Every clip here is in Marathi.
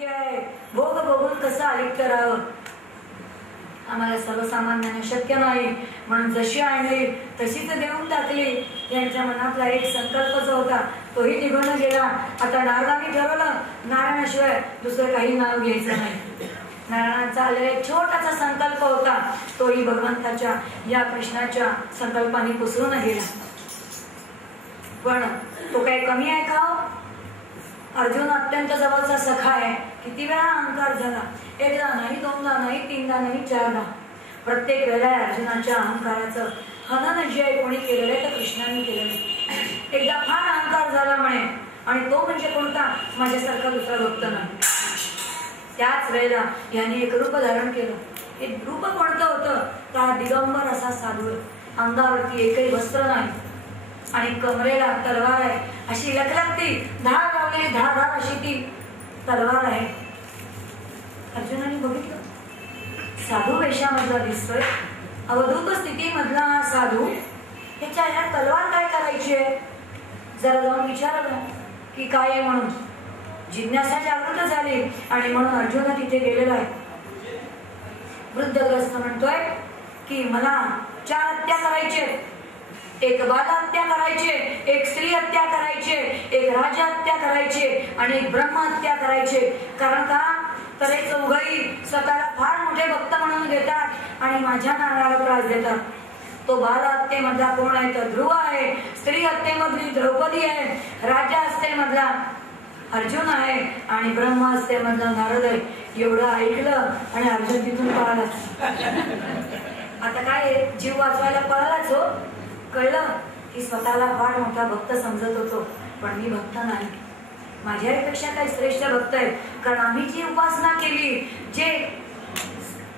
शक्य आहे? भोग बघून कसं आलिप्त राहावं? आम्हाला सर्वसामान्यांना शक्य नाही, म्हणून जशी आणली तशीच देऊन टाकली. यांच्या मनातला एक संकल्प जो होता तोही निघून गेला. आता नारदांनी ठरवलं नारायणाशिवाय दुसरं काही नाव घ्यायचं नाही. नारायणांचा आलेला एक छोटासा संकल्प होता, तोही भगवंताच्या या कृष्णाच्या संकल्पाने पुसरून गेला. पण तो काही कमी आहे का? अर्जुन अत्यंत जवळचा सखा आहे. किती वेळा अहंकार झाला? एकदा नाही, दोनदा नाही, तीनदा नाही, चारदा. प्रत्येक वेळेला अर्जुनाच्या अहंकाराचं हनन जे आहे कोणी केलेलं आहे तर कृष्णाने केलेलं आहे. एकदा फार अहंकार झाला म्हणे, आणि तो म्हणजे कोणता? माझ्यासारखा दुसरा भक्त नाही. त्याच वेळेला याने एक रूप धारण केलं. हे रूप कोणतं होतं? त्या दिगंबर असा साधू, अंगावरती एकही वस्त्र नाही आणि कमरेला तलवार आहे, अशी लखलखती धार लावलेली धार अशी ती तलवार आहे. अर्जुनाने बघितलं साधू वेशामधला दिसतोय, अवधूत स्थितीमधला हा साधू, ह्याच्या ह्या तलवार काय करायची आहे? जरा जाऊन विचारलं की काय आहे म्हणून. जिज्ञासा जागृत झाली आणि म्हणून अर्जुन तिथे गेलेला आहे. वृद्धग्रस्त म्हणतोय की मला 4 हत्या करायचे, एक बाल हत्या करायचे, एक स्त्री हत्या करायचे, एक राजा हत्या करायचे आणि एक ब्रह्म हत्या करायचे. कारण का? तर हे चौघही स्वतःला फार मोठे भक्त म्हणून घेतात आणि माझ्या नावाला त्रास देतात. तो बाल हत्येमधला कोण आहे? तर ध्रुव आहे. स्त्री हत्येमधली द्रौपदी आहे. राजा हत्येमधला अर्जुन आहे आणि ब्रह्म हत्येमधला नारद आहे. एवढं ऐकलं आणि अर्जुन तिथून पळाला. आता काय जीव वाचवायला पळालाच हो. कळलं की स्वतःला फार मोठा भक्त समजत होतो, पण मी भक्त नाही. माझ्यापेक्षा काही श्रेष्ठ भक्त आहेत. कारण आम्ही जी उपासना केली, जे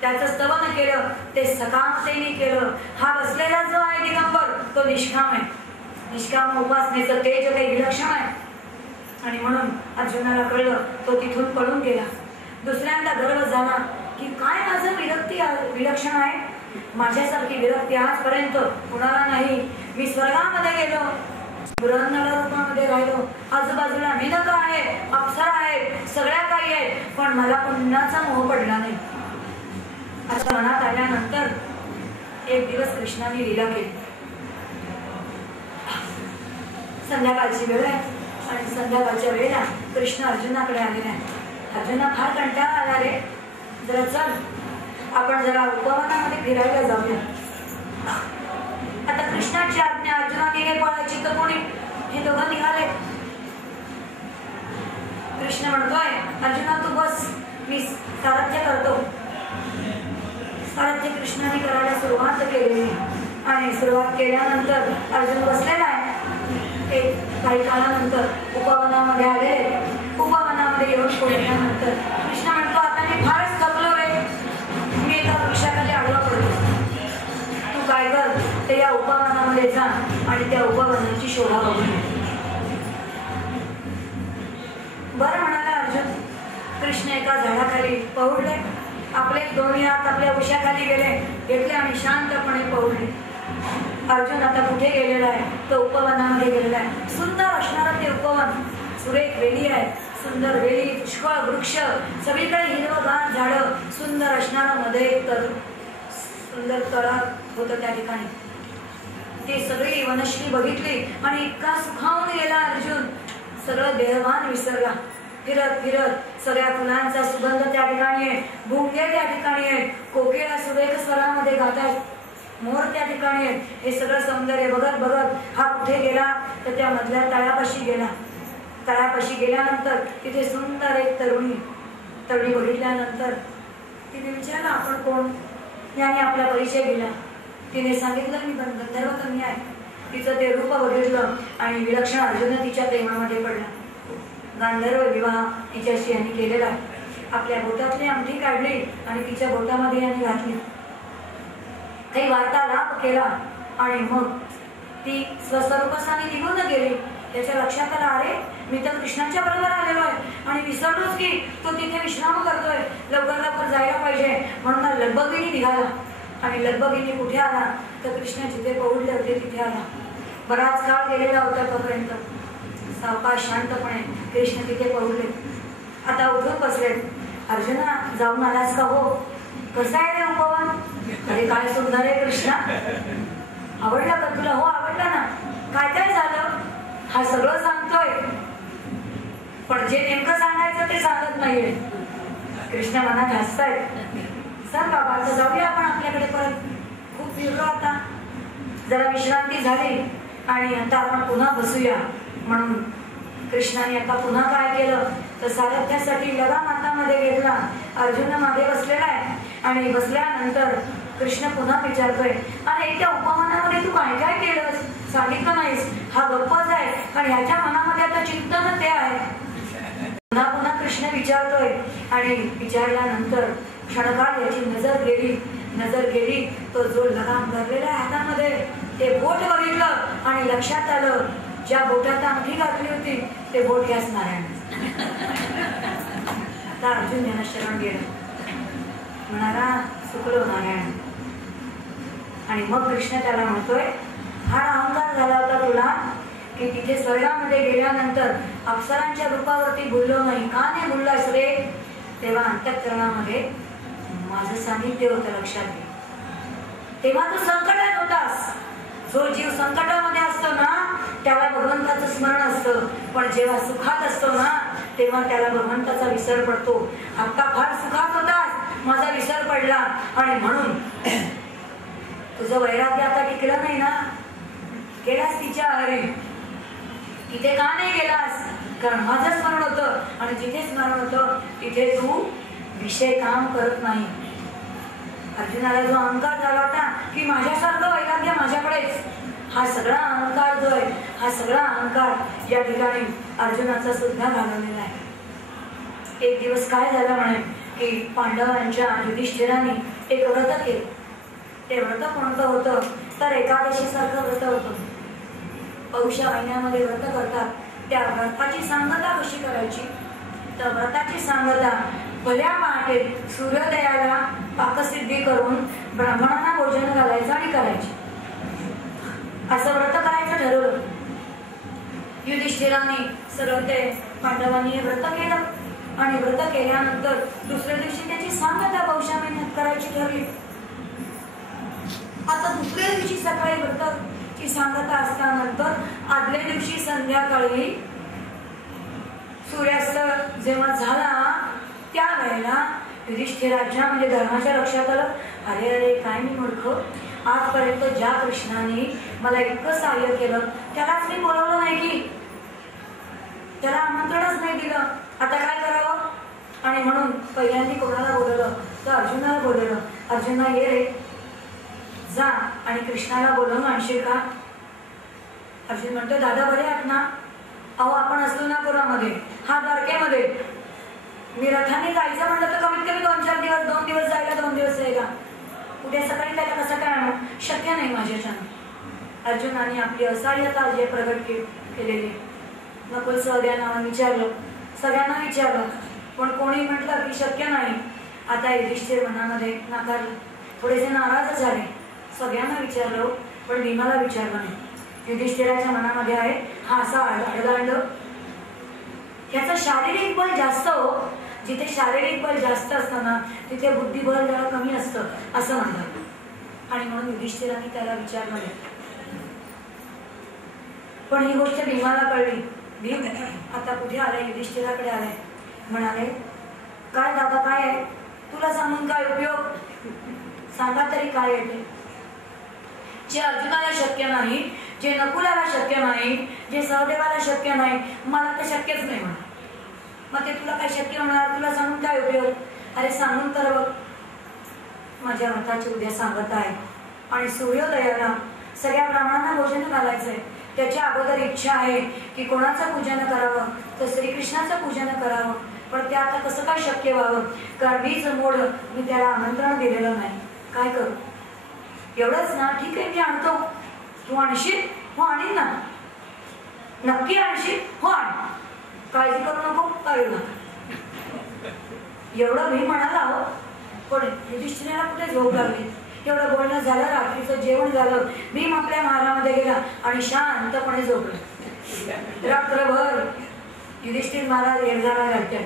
त्याचं स्तवन केलं ते सकामतेने केलं. हा बसलेला जो आहे दिगंबर तो निष्काम आहे. निष्काम उपासनेचं तेज काही विलक्षण आहे. आणि म्हणून अर्जुनाला कळलं, तो तिथून पळून गेला. दुसऱ्यांदा गर्व झाला की काय माझं विलक्षण आहे. माझ्यासारखी विरक्ती आजपर्यंत कुणाला नाही. मी स्वर्गामध्ये गेलो, बृहन्नल रूपामध्ये राहिलो, आजूबाजूला मेनका आहे, अप्सरा आहे, सगळ्या काही आहे, पण मला पुन्हाचा मोह पडला नाही. असं मनात आल्यानंतर एक दिवस कृष्णाने लीला केली. संध्याकाळची वेळ आहे आणि संध्याकाळच्या वेळेला कृष्ण अर्जुनाकडे आलेला आहे. अर्जुना फार कंटाळा आला रे, जरा चल आपण जरा उपवनामध्ये फिरायला जाऊया. आता कृष्णाची आज्ञा, अर्जुनाने पळायची तर कोणी? हे दोघं निघाले. कृष्ण म्हणतोय अर्जुना तू बस, मी सारथ्य करतो. सारथ्य कृष्णाने करायला सुरुवात केली आणि सुरुवात केल्यानंतर अर्जुन बसलेला आहे. एक काही काळानंतर उपवनामध्ये आले. उपवनामध्ये येऊन पोहोचल्यानंतर कृष्ण म्हणतो आता मी फारच थकलो रे, मी एका वृक्षाखाली आडवा पडतो. तू काय कर, ते या उपवनामध्ये जा आणि त्या उपवनाची शोभा बघून ये. बरं म्हणाला अर्जुन. कृष्ण एका झाडाखाली पहुडले. आपले दोन्ही हात आपल्या उशाखाली गेले, घेतले आणि शांतपणे पहुडले. अर्जुन आता कुठे गेलेला आहे? तो उपवनामध्ये गेलेला आहे. सुंदर असणारं ते उपवन, सुरेख वेली आहे, सुंदर वेली, पुष्कळ वृक्ष, सगळीकडे हिरवगार झाडं, सुंदर असणारा मध्ये एक सुंदर तळाव होतं त्या ठिकाणी. ती सगळी वनश्री बघितली आणि इतका सुखावून गेला अर्जुन, सगळं देहभान विसरला. फिरत फिरत सगळ्या फुलांचा सुगंध त्या ठिकाणी आहे, भुंगे त्या ठिकाणी आहेत, कोकिळा सुरेख स्वरामध्ये गातात, मोर त्या ठिकाणी आहेत. हे सगळं सौंदर्य बघत बघत हा कुठे गेला तर त्या मधल्या तळ्यापाशी गेला. तळ्यापाशी गेल्यानंतर तिथे सुंदर एक तरुणी बघितल्यानंतर तिने विचारलं आपण कोण? याने आपला परिचय दिला. तिने सांगितलं मी गंधर्व कन्या आहे. तिचं ते रूप बघितलं आणि विलक्षण अर्जुन तिच्या प्रेमामध्ये पडला. गांधर्व विवाह तिच्याशी यांनी केलेला आहे. आपल्या बोटातली अंगठी काढली आणि तिच्या बोटामध्ये यांनी घातली. काही वार्तालाप केला आणि मग ती स्वस्वरूपाने निघून गेली. त्याच्या लक्षात आला अरे मी तर कृष्णाच्या बरोबर आलेलो आहे आणि विसरलोच की तो तिथे विश्राम करतोय, लवकर लवकर जायला पाहिजे. म्हणून लगबगीने निघाला आणि लगबगीने कुठे आला तर कृष्ण जिथे पहुडले होते तिथे आला. बराच काळ गेलेला होता तोपर्यंत. सावकाश शांतपणे कृष्ण तिथे पहुडले. आता उठून बसले. अर्जुना जाऊन आलास का? हो. कसं आहे रे उपवन? अरे काय सुंदर आहे कृष्णा, आवडला का तुला? हो आवडला ना. काय काय झालं? हा सगळं सांगतोय, पण जे नेमकं सांगायचं ते सांगत नाहीये. कृष्ण मनात हसतायत. सांग बाबा, आता जाऊया आपण आपल्याकडे परत. खूप फिरलो आता, जरा विश्रांती झाली आणि आता आपण पुन्हा बसूया. म्हणून कृष्णाने आता पुन्हा काय केलं तर सारथ्यासाठी लगाम हातामध्ये घेतला. अर्जुन मागे बसलेला आहे आणि बसल्यानंतर कृष्ण पुन्हा विचारतोय, अरे त्या उपमानामध्ये तू काय काय केलंस? सांगितलं नाहीस. हा गप्पच आहे आणि ह्याच्या मनामध्ये आता चिंतन ते आहे. पुन्हा पुन्हा कृष्ण विचारतोय आणि विचारल्यानंतर क्षणकाळ याची नजर गेली तो जो लगाम धरलेला हातामध्ये ते बोट बघितलं आणि लक्षात आलं ज्या बोटात अंगठी घातली होती ते बोट याच नारायण. आता अर्जुन यांना शरण गेलं, म्हणाला चुकलो नारायण. आणि मग कृष्ण त्याला म्हणतोय, हा अहंकार झाला होता तुला की तिथे स्वर्गामध्ये गेल्यानंतर अप्सरांच्या रूपावरती बोललो नाही. का नाही बोललास रे? तेव्हा अंतःकरणामध्ये माझं सानिध्य होतं, लक्षात घे. तेव्हा तू संकटात होतास. जो जीव संकटामध्ये असतो ना त्याला भगवंताचं स्मरण असतं, पण जेव्हा सुखात असतो ना तेव्हा त्याला भगवंताचा विसर पडतो. आता फार सुखात होतास, माझा विसर पडला आणि म्हणून तुझं वैराग्य आता टिकलं नाही ना. गेलास तिच्या हरी, तिथे का नाही गेलास? कारण माझं स्मरण होतं आणि जिथे स्मरण होतं तिथे तू विषय काम करत नाही. अर्जुनाला जो अहंकार झाला होता की माझ्यासारखं वैराग्य माझ्याकडेच, हा सगळा अहंकार जो आहे, हा सगळा अहंकार या ठिकाणी अर्जुनाचा सुद्धा घालवलेला आहे. एक दिवस काय झालं म्हणे की पांडवांच्या युधिष्ठिराने एक व्रत केलं. ते व्रत कोणतं होतं तर एकादशी सारखं व्रत होतं. पौष महिन्यामध्ये व्रत करतात. त्या व्रताची सांगता कशी करायची तर व्रताची सांगता भल्या पहाटे सूर्योदयाला पाकसिद्धी करून ब्राह्मणांना भोजन घालायचं आणि करायची, असं व्रत करायचं ठरवलं. युधिष्ठिराने सगळं ते पांडवांनी व्रत केलं आणि व्रत केल्यानंतर दुसऱ्या दिवशी त्याची सांगता पौष महिन्यात करायची ठरली. आता दुसऱ्या दिवशी सकाळी व्रताची सांगता असल्यानंतर आदल्या दिवशी संध्याकाळी सूर्यास्त जेव्हा झाला त्यावेळेला युधिष्ठिराच्या म्हणजे धर्माच्या लक्षात आलं, अरे अरे काय मी मूर्ख, आजपर्यंत ज्या कृष्णाने मला इतकं सहाय्य केलं त्यालाच मी बोलवलं नाही, की त्याला आमंत्रणच नाही दिलं, आता काय करावं? आणि म्हणून पहिल्यांदा कोणाला बोलवलं तर अर्जुनाला बोलवलं. अर्जुना ये रे, जा आणि कृष्णाला बोलवून आणशील का? अर्जुन म्हणतो, दादा बरे आहात ना? अहो आपण असतो ना पुरामध्ये, हा द्वारकेमध्ये, मी रथाने जायचं म्हटलं तर कमीत कमी 2-4 दिवस, 2 दिवस जायला 2 दिवस जायला, उद्या सकाळी त्याला कसं काय आणू? शक्य नाही माझ्याच्यानं. अर्जुनाने आपली असहाय्यता जे प्रगट केलेली. नकुल सहदेवांना विचारलं, सगळ्यांना विचारलं, पण कोणी म्हटलं की शक्य नाही. आता युधिष्ठिर मनामध्ये नाकारलं, थोडेसे नाराज झाले. सगळ्यांना विचारलं पण भीमाला विचारलं नाही. युधिष्ठिराच्या मनामध्ये आहे हा असा अडदांड, ह्याचं शारीरिक बल जास्त हो. जिथे शारीरिक बल जास्त असतं ना तिथे बुद्धिबल जरा कमी असतं असं म्हणतात. आणि म्हणून युधिष्ठिराने त्याला विचारलं नाही. पण ही गोष्ट भीमाला कळली. भीम आता कुठे आलाय? युधिष्ठिराकडे आलाय. म्हणाले, काय दादा काय आहे? तुला सांगून काय उपयोग? सांगा तरी काय येते? जे अर्जुनाला शक्य नाही, जे नकुलाला शक्य नाही, जे सहदेवाला शक्य नाही, मला तर शक्यच नाही म्हणा. मग ते तुला काय शक्य होणार? तुला सांगून काय उपयोग? अरे सांगून तर बघ, माझ्या व्रताची उद्या सांगत आहे आणि सूर्योदयाला सगळ्या ब्राह्मणांना भोजन घालायचंय. त्याच्या अगोदर इच्छा आहे की कोणाचं पूजन करावं तर श्रीकृष्णाचं पूजन करावं. पण ते आता कसं काय शक्य व्हावं? कारण मीच मोड, मी त्याला आमंत्रण दिलेलं नाही. काय करू? एवढंच ना, ठीक आहे मी आणतो. तू आणशील? हो आणीन ना. नक्की आणशील? हो आण, काळजी करू नको, कळू नका. एवढं मी म्हणाला हो. पण युधिष्ठिराला कुठे झोप लागली? एवढं बोलणं झालं, रात्रीचं जेवण झालं, भीम आपल्या महालामध्ये गेला आणि शांतपणे झोपला. रात्रभर युधिष्ठिर महाराज येणारा घालतात.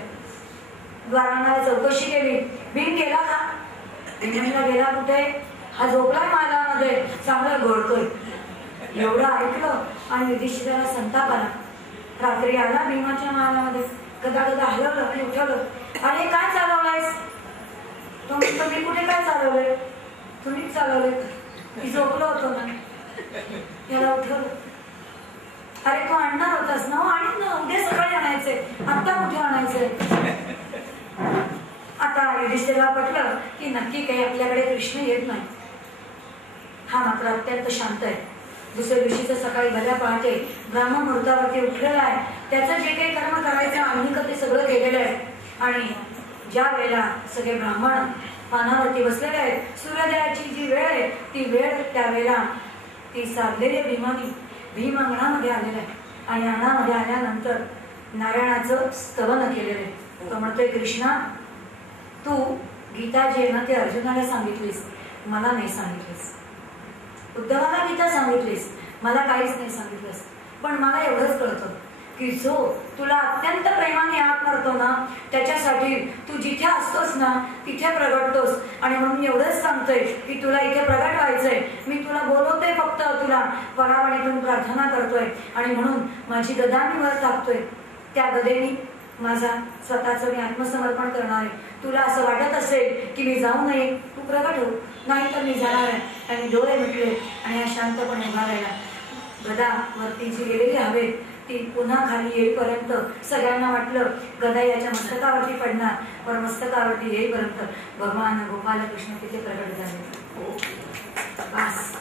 द्वारांना चौकशी केली, भीम गेला का? भीमला गेला कुठे? हा झोपलाय मालामध्ये, चांगला घोळतोय. एवढं ऐकलं आणि युधिष्ठिराला संताप आला. रात्री आला भीमाच्या महालामध्ये, गदा गदा हलवलं आणि उठवलं. अरे काय चालवलंयस? तो म्हणतो मी कुठे काय चालवलंय, तुम्हीच चालवलंय, मी झोपलो होतो ना. याला उठवलं. अरे तू आणणार होतास ना, आणि ना उद्या सकाळी आणायचंय, आता कुठे आणायचंय? आता युधिष्ठिराला पटलं की नक्की काही आपल्याकडे कृष्ण येत नाही. हा मात्र अत्यंत शांत आहे. दुसऱ्या दिवशीचं सकाळी भल्या पहाटे ब्राह्मण मुहूर्तावरती उठलेला आहे. त्याचं जे काही कर्म करायचं आम्ही ते सगळं केलेलं आहे. आणि ज्या वेळेला सगळे ब्राह्मण पानावरती बसलेले आहेत, सूर्योदयाची जी वेळ आहे ती वेळ त्यावेळेला ती साधलेली भीमानी भीम अंगणामध्ये आलेला आहे. आणि अंगणामध्ये आल्यानंतर नारायणाचं स्तवन केलेलं आहे. तो म्हणतोय, कृष्णा तू गीता जे ना ते अर्जुनाला सांगितलीस, मला नाही सांगितलीस. उद्धवाला गीता सांगितलीस, मला काहीच नाही सांगितलंस. पण मला एवढंच कळतं की जो तुला अत्यंत प्रेमाने हाक करतो ना, त्याच्यासाठी तू जिथे असतोस ना तिथे प्रगटतोस. आणि म्हणून एवढंच सांगतोय की तुला इथे प्रगट व्हायचंय. मी तुला बोलवतोय, फक्त तुला परावणीतून प्रार्थना करतोय. आणि म्हणून माझी गदा मी वर टाकतोय. त्या गदेनी माझा स्वतःचं मी आत्मसमर्पण करणार आहे. तुला असं वाटत असेल की मी जाऊ नये, तू प्रगट हो, नाही तर मी जाणार आहे. आणि डोळे मिटले आणि हा शांतपणे उभा राहिला. गदा वरती जी गेलेली हवेत ती पुन्हा खाली येईपर्यंत सगळ्यांना वाटलं गदा याच्या मस्तकावरती पडणार. पण मस्तकावरती येईपर्यंत भगवान गोपाल कृष्ण तिथे प्रगट झाले. बस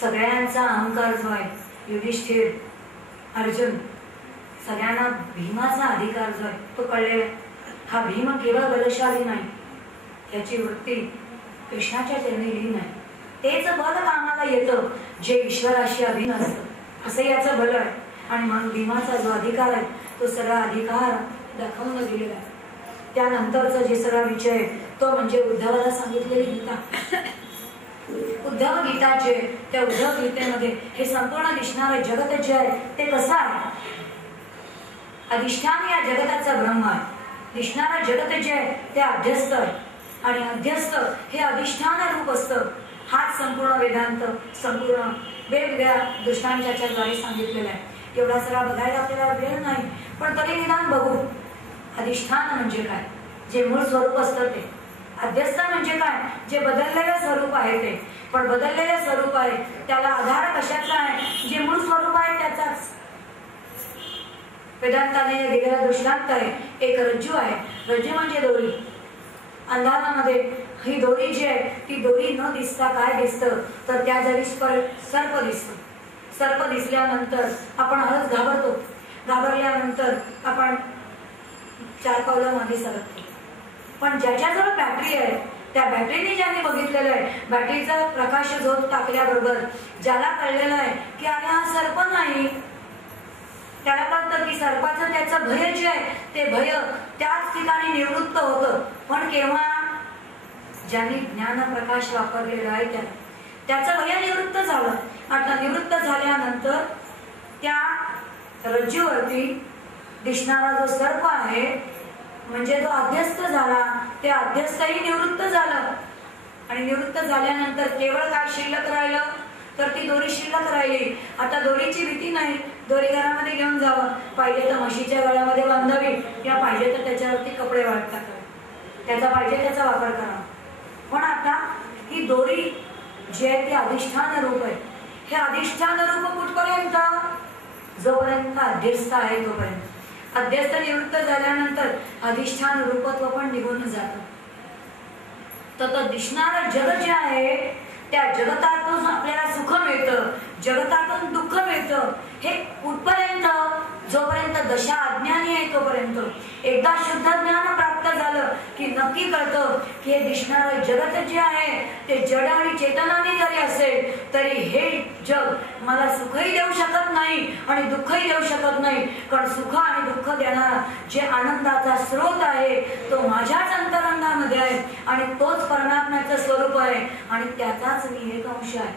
सगळ्यांचा अहंकार जो आहे, युधिष्ठिर, अर्जुन, सगळ्यांना भीमाचा अधिकार जो आहे तो कळलेला. हा भीम केवळ बलशाली नाही, याची वृत्ती कृष्णाच्या चरणी लीन आहे. तेच बल कामाला येतं जे ईश्वराशी अभिन्न असतं, असं याचं बल आहे. आणि म्हणून भीमाचा जो अधिकार आहे तो सगळा अधिकार दाखवून दिलेला आहे. त्यानंतरचा जे सगळा विषय तो म्हणजे उद्धवाला सांगितलेली गीता. उद्धव गीता जे, त्या उद्धव गीतेमध्ये हे संपूर्ण दिसणारे जगत जे आहे ते कसं आहे? अधिष्ठान या जगताचा ब्रह्म आहे. दिसणारं जगत जे आहे ते अध्यस्त आहे. आणि अध्यस्त हे अधिष्ठान रूप असतं. हाच संपूर्ण वेदांत संपूर्ण वेगवेगळ्या दृष्टांच्या द्वारे सांगितलेला आहे. एवढा सगळा बघायला आपल्याला वेळ नाही, पण तरी निदान बघू. अधिष्ठान म्हणजे काय? जे मूळ स्वरूप असतं ते. अध्यस्त म्हणजे काय? जे बदललेलं स्वरूप आहे ते. पण बदललेलं स्वरूप आहे त्याला आधार कशाचा आहे? जे मूळ स्वरूप आहे त्याचाच. वेदांताने दिलेला दृष्टांत आहे, एक रज्जू आहे. रज्जू म्हणजे दोरी. अंधारामध्ये ही दोरी जी आहे ती दोरी न दिसता काय दिसतं तर त्या जरी सर्प दिसतं. सर्प दिसल्यानंतर आपण हळूच घाबरतो. घाबरल्यानंतर आपण 4 पावलं मागे सरकतो. पण ज्याच्याजवळ बॅटरी आहे त्या बॅटरीने ज्याने बघितलेलं आहे, बॅटरीचा प्रकाश झोत टाकल्याबरोबर ज्याला कळलेलं आहे की अरे हा सर्प नाही, त्याला कळतं की सर्पाचं त्याचं भय जे आहे ते भय त्याच ठिकाणी निवृत्त होतं. पण केव्हा? ज्यांनी ज्ञान प्रकाश वापरलेला आहे त्याचं भय निवृत्त झालं. आता निवृत्त झाल्यानंतर त्या रज्जूवरती दिसणारा जो सर्प आहे म्हणजे जो अध्यस्त झाला, ते अध्यस्तही निवृत्त झालं. आणि निवृत्त झाल्यानंतर केवळ काय शिल्लक राहिलं तर ती दोरी शिल्लक राहिली. आता दोरीची भीती नाही. दोरी घरामध्ये घेऊन जावं, पाहिजे तर म्हशीच्या गळ्यामध्ये बांधावी, किंवा पाहिजे तर त्याच्यावरती कपडे वाळत टाकावे, त्याचा पाहिजे त्याचा वापर करावा. पण आता ही दोरी जी आहे ती अधिष्ठान रूप आहे. हे अधिष्ठान रूप कुठपर्यंत? जोपर्यंत अध्यस्त आहे तोपर्यंत. अध्यस्त निवृत्त झाल्यानंतर अधिष्ठान रूपत्व पण निघून जातं. तर दिसणारं जग जे आहे त्या जगतातून आपल्याला सुख मिळतं, जगतातून दुःख मिळतं. हे कुठपर्यंत? जोपर्यंत दशा अज्ञानी आहे तोपर्यंत. एकदा शुद्ध ज्ञान प्राप्त झालं की नक्की कळतं की हे दिसणारं जगत जे आहे ते जड आणि चेतनाने जरी असेल तरी हे जग मला सुखही देऊ शकत नाही आणि दुःखही देऊ शकत नाही. कारण सुख आणि दुःख देणारा जे आनंदाचा स्रोत आहे तो माझ्याच अंतरंगामध्ये आहे आणि तोच परमात्म्याचं स्वरूप आहे आणि त्याचाच मी एक अंश आहे.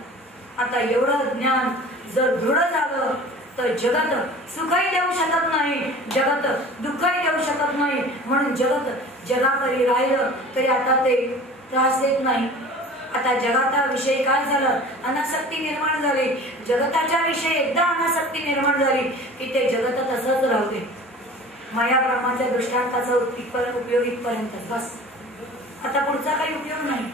आता एवढं ज्ञान जर दृढ झालं तर जगत सुखही देऊ शकत नाही, जगत दुःखही देऊ शकत नाही. म्हणून जगत जगातरी राहिलं तरी आता ते त्रास देत नाही. आता जगताविषयी काय झालं? अनासक्ती निर्माण झाली. जगताच्या विषयी एकदा अनासक्ती निर्माण झाली की ते जगत तसंच राहू दे. माया ब्रह्माच्या दृष्टांताचा उपयोग इथपर्यंत बस. आता पुढचा काही उपयोग नाही.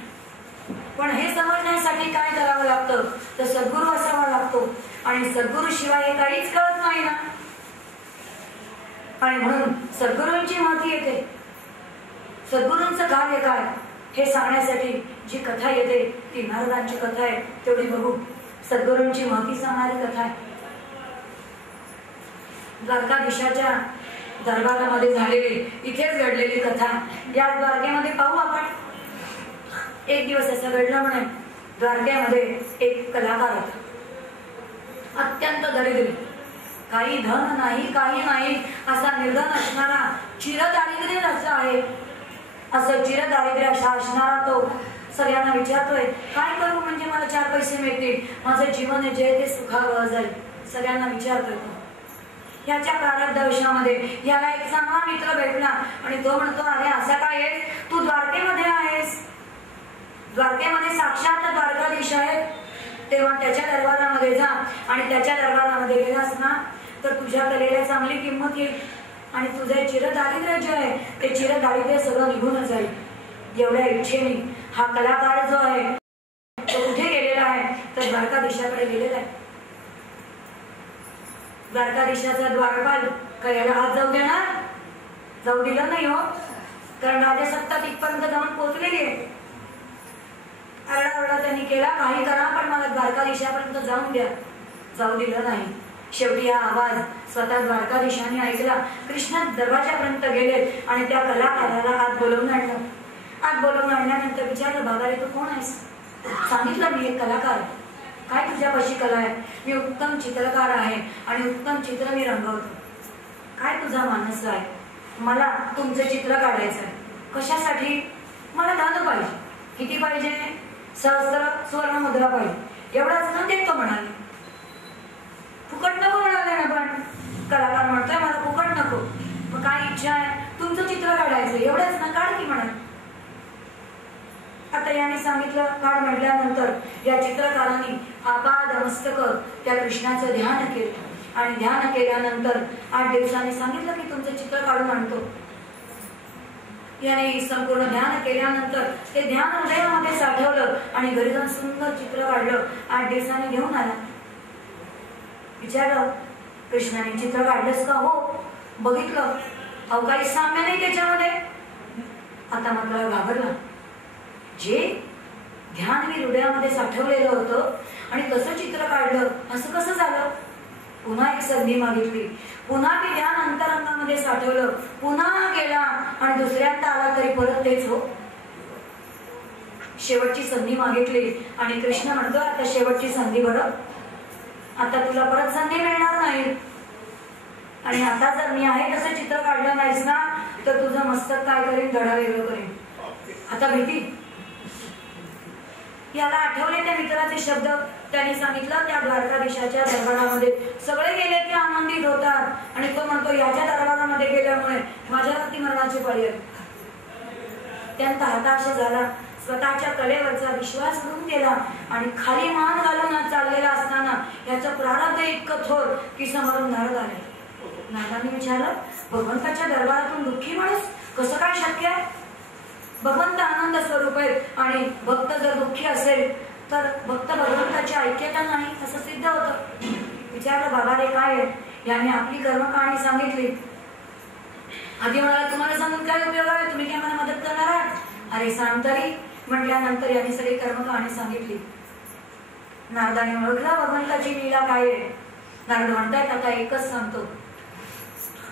पण हे समजण्यासाठी काय करावं लागतं? तर सद्गुरू असावा लागतो. आणि सद्गुरू शिवाय हे काहीच कळत नाही ना. आणि म्हणून सद्गुरूंची माहिती येते. सद्गुरूंचं कार्य काय हे सांगण्यासाठी जी कथा येते ती नारदांची कथा आहे. तेवढी बघू. सद्गुरूंची माहिती सांगणारी कथा आहे. द्वारकाधीशाच्या दरबारामध्ये झालेली, इथेच घडलेली कथा. या द्वारकेमध्ये पाहू आपण. एक दिवस असं घडलं म्हणे, द्वारकेमध्ये एक कलाकार होता. अत्यंत दरिद्री, काही धन नाही, काही नाही, असा निर्धन असणारा, चिरदारिद्र्य असा आहे. असं चिरदारिद्र्य असा असणारा तो सगळ्यांना विचारतोय, काय करू म्हणजे मला 4 पैसे मिळतील, माझं जीवन जे आहे ते सुखावह जाईल. सगळ्यांना विचारतोय तो. याच्या प्रारब्ध विषयामध्ये याला एक चांगला मित्र भेटला आणि तो म्हणतो, अरे असा काय आहे, तू द्वारकेमध्ये आहेस, द्वारकेमध्ये साक्षात द्वारकाधीश आहे, तेव्हा त्याच्या दरबारामध्ये जा. आणि त्याच्या दरबारामध्ये गेलास ना तर तुझ्या कलेला चांगली किंमत येईल आणि तुझे चिरदारिद्र्य जे आहे ते चिरदारिद्र्य सगळं निघून जाईल. एवढ्या इच्छेने हा कलाकार जो आहे तो कुठे गेलेला आहे? तर द्वारकाधीशाकडे गेलेला आहे. द्वारकाधीशाचा द्वारपाल काय याला हात जाऊ देणार? जाऊ दिलं नाही हो. कारण राजसत्ता तिथपर्यंत जाऊन पोहोचलेली आहे. आरडाओरडा त्यांनी केला, काही करा पण मला द्वारकाधीशापर्यंत जाऊन द्या. जाऊ दिलं नाही. शेवटी हा आवाज स्वतः द्वारकाधीशाने ऐकला. कृष्ण दरवाजापर्यंत गेले आणि त्या कलाकाराला आत बोलवून आणलं. आत बोलवून आणल्यानंतर विचारलं, बाबा रे तू कोण आहेस? सांगितलं, मी एक कलाकार. काय तुझ्यापाशी कला आहे? मी उत्तम चित्रकार आहे आणि उत्तम चित्र मी रंगवतो. काय तुझा मानस आहे? मला तुमचं चित्र काढायचं आहे. कशासाठी? मला धन पाहिजे. किती पाहिजे? 1000 सुवर्ण मुद्रा पाहिजे. एवढाच न देतो म्हणाले. फुकट नको म्हणाले ना. पण कलाकार म्हणतोय मला फुकट नको. मग काय इच्छा आहे? तुमचं चित्र काढायचं. एवढंच ना, काढ की म्हणा. आता याने सांगितलं काढ म्हटल्यानंतर या चित्रकारांनी आपाद मस्तक त्या कृष्णाचं ध्यान केलं आणि ध्यान केल्यानंतर 8 दिवसांनी सांगितलं की तुमचं चित्र काढून आणतो. याने संपूर्ण ध्यान केल्यानंतर ते ध्यान हृदयामध्ये साठवलं आणि घरी जाऊन सुंदर चित्र काढलं. 8 दिवसांनी घेऊन आला. विचारलं, कृष्णाने चित्र काढलंस का? हो. बघितलं, अहो काही साम्य नाही त्याच्यामध्ये. आता मात्र घाबरला. जे ध्यान मी हृदयामध्ये साठवलेलं होतं आणि कसं चित्र काढलं, असं कसं झालं? पुन्हा एक संधी मागितली. पुन्हा मी ध्यान अंतरंगामध्ये साठवलं. पुन्हा गेला आणि दुसऱ्यांदा आला तरी परत तेच हो. शेवटची संधी मागितली आणि कृष्ण म्हणतो, आता शेवटची संधी बरं, आता तुला परत संधी मिळणार नाही. आणि आता जर मी आहे तसं चित्र काढलं नाहीस ना तर तुझं मस्तक काय करेन? धडा वेगळं करेन. आता भीती. याला आठवले त्या मित्राचे शब्द. त्यांनी सांगितलं, त्या द्वारकाधीशाच्या दरबारामध्ये सगळे गेले की आनंदित होतात आणि तो म्हणतो, याच्या दरबारामध्ये गेल्यामुळे माझ्यावरती मरणाची पाळी आली. त्यांचा हताश झाला. स्वतःच्या कलेवरचा विश्वास उडून गेला आणि खाली मान घालून चाललेला असताना याचं प्रारब्ध इतकं थोर की समोरून नारद आले. नारदांनी विचारलं, भगवंताच्या दरबारातून दुःखी माणूस कसं काय शक्य आहे? भगवंत आनंद स्वरूप आहेत आणि भक्त जर दुःखी असेल तर भक्त भगवंताची ऐक्यता नाही असं सिद्ध होतं. विचारलं, बाबा रे काय आहे? याने आपली कर्मकहाणी सांगितली. आधी म्हणाला, तुम्हाला सांगून काय उपयोग आहे? तुम्ही काय मला मदत करणार आहात? अरे सांग तरी. म्हटल्यानंतर यांनी सगळी कर्मकहाणी सांगितली. नारदाने ओळखला भगवंताची लीला काय आहे. नारद म्हणतायत, आता एकच सांगतो,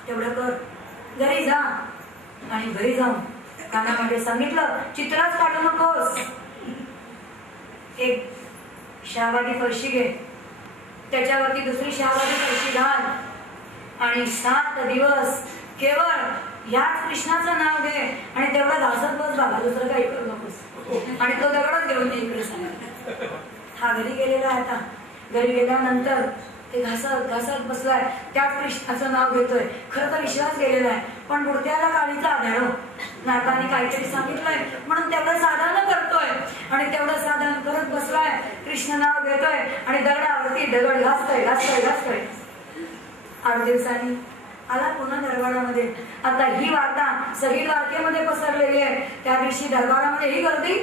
तेवढं कर. घरी जा. आणि घरी जाऊन कानामध्ये सांगितलं, चित्रच काढू नकोस. एक शहावादी फरशी घे, त्याच्यावरती दुसरी शहावादी फरशी घाल आणि 7 दिवस केवळ याच कृष्णाचं नाव घे आणि तेवढा घासत बस बाबा, दुसरं काही करू नकोस. आणि तो दगडच घेऊन इकडे सांगितलं. हा घरी गेलेला. आता घरी गेल्यानंतर ते घासत बसलाय, त्याच कृष्णाचं नाव घेतोय. खरं तर विश्वास गेलेला आहे, पण बुडत्याला काळीचा आढळ. नारदाने काहीतरी सांगितलंय म्हणून तेवढं साधन करतोय आणि तेवढं साधन करत बसलाय. कृष्ण नाव घेतोय आणि दगडावरती दगड घासतोय. 8 दिवसांनी आला पुन्हा दरबारामध्ये. आता ही वार्ता सगळी द्वारकेमध्ये पसरलेली आहे. त्या दिवशी दरबारामध्ये ही गर्दी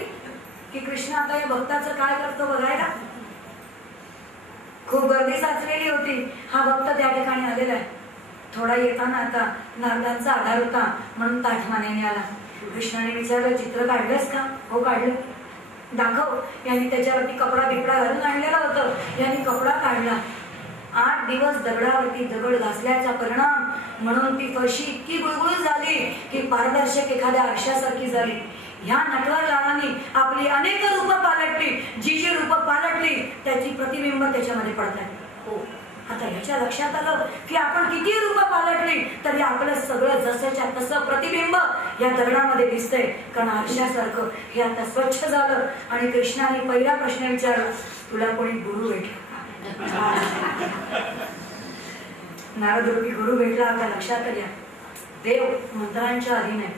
की कृष्ण आता या भक्ताचं काय करतो बघायला. खूप गर्दी साचलेली होती. हा भक्त त्या ठिकाणी आलेला आहे. थोडा येताना आता नारदांचा आधार होता म्हणून ताठमानेने आला. कृष्णाने विचारलं, चित्र काढलंस का? हो काढलं. दाखव. यांनी त्याच्यावरती कपडा बिपडा घालून आणलेला होतं. यांनी कपडा काढला. 8 दिवस दगडावरती दगड घासल्याचा परिणाम म्हणून ती फळशी इतकी गुळगुळीत झाली की पारदर्शक एखाद्या आरशासारखी झाली. ह्या नटवरलालांनी आपली अनेक रूपं पालटली. जी रूपं पालटली त्याची प्रतिबिंब त्याच्यामध्ये पडतात. हो, आता ह्याच्या लक्षात आलं की आपण किती रूपं पालटली तरी आपलं सगळं जसंच्या तसं प्रतिबिंब या दगडामध्ये दिसतंय. कारण आरशासारखं हे आता स्वच्छ झालं. आणि कृष्णाने पहिला प्रश्न विचारला, तुला कोणी गुरु भेटला? नारद रूपी गुरु भेटला. आता लक्षात आल्या, देव मंत्रांच्या अधीन आहे,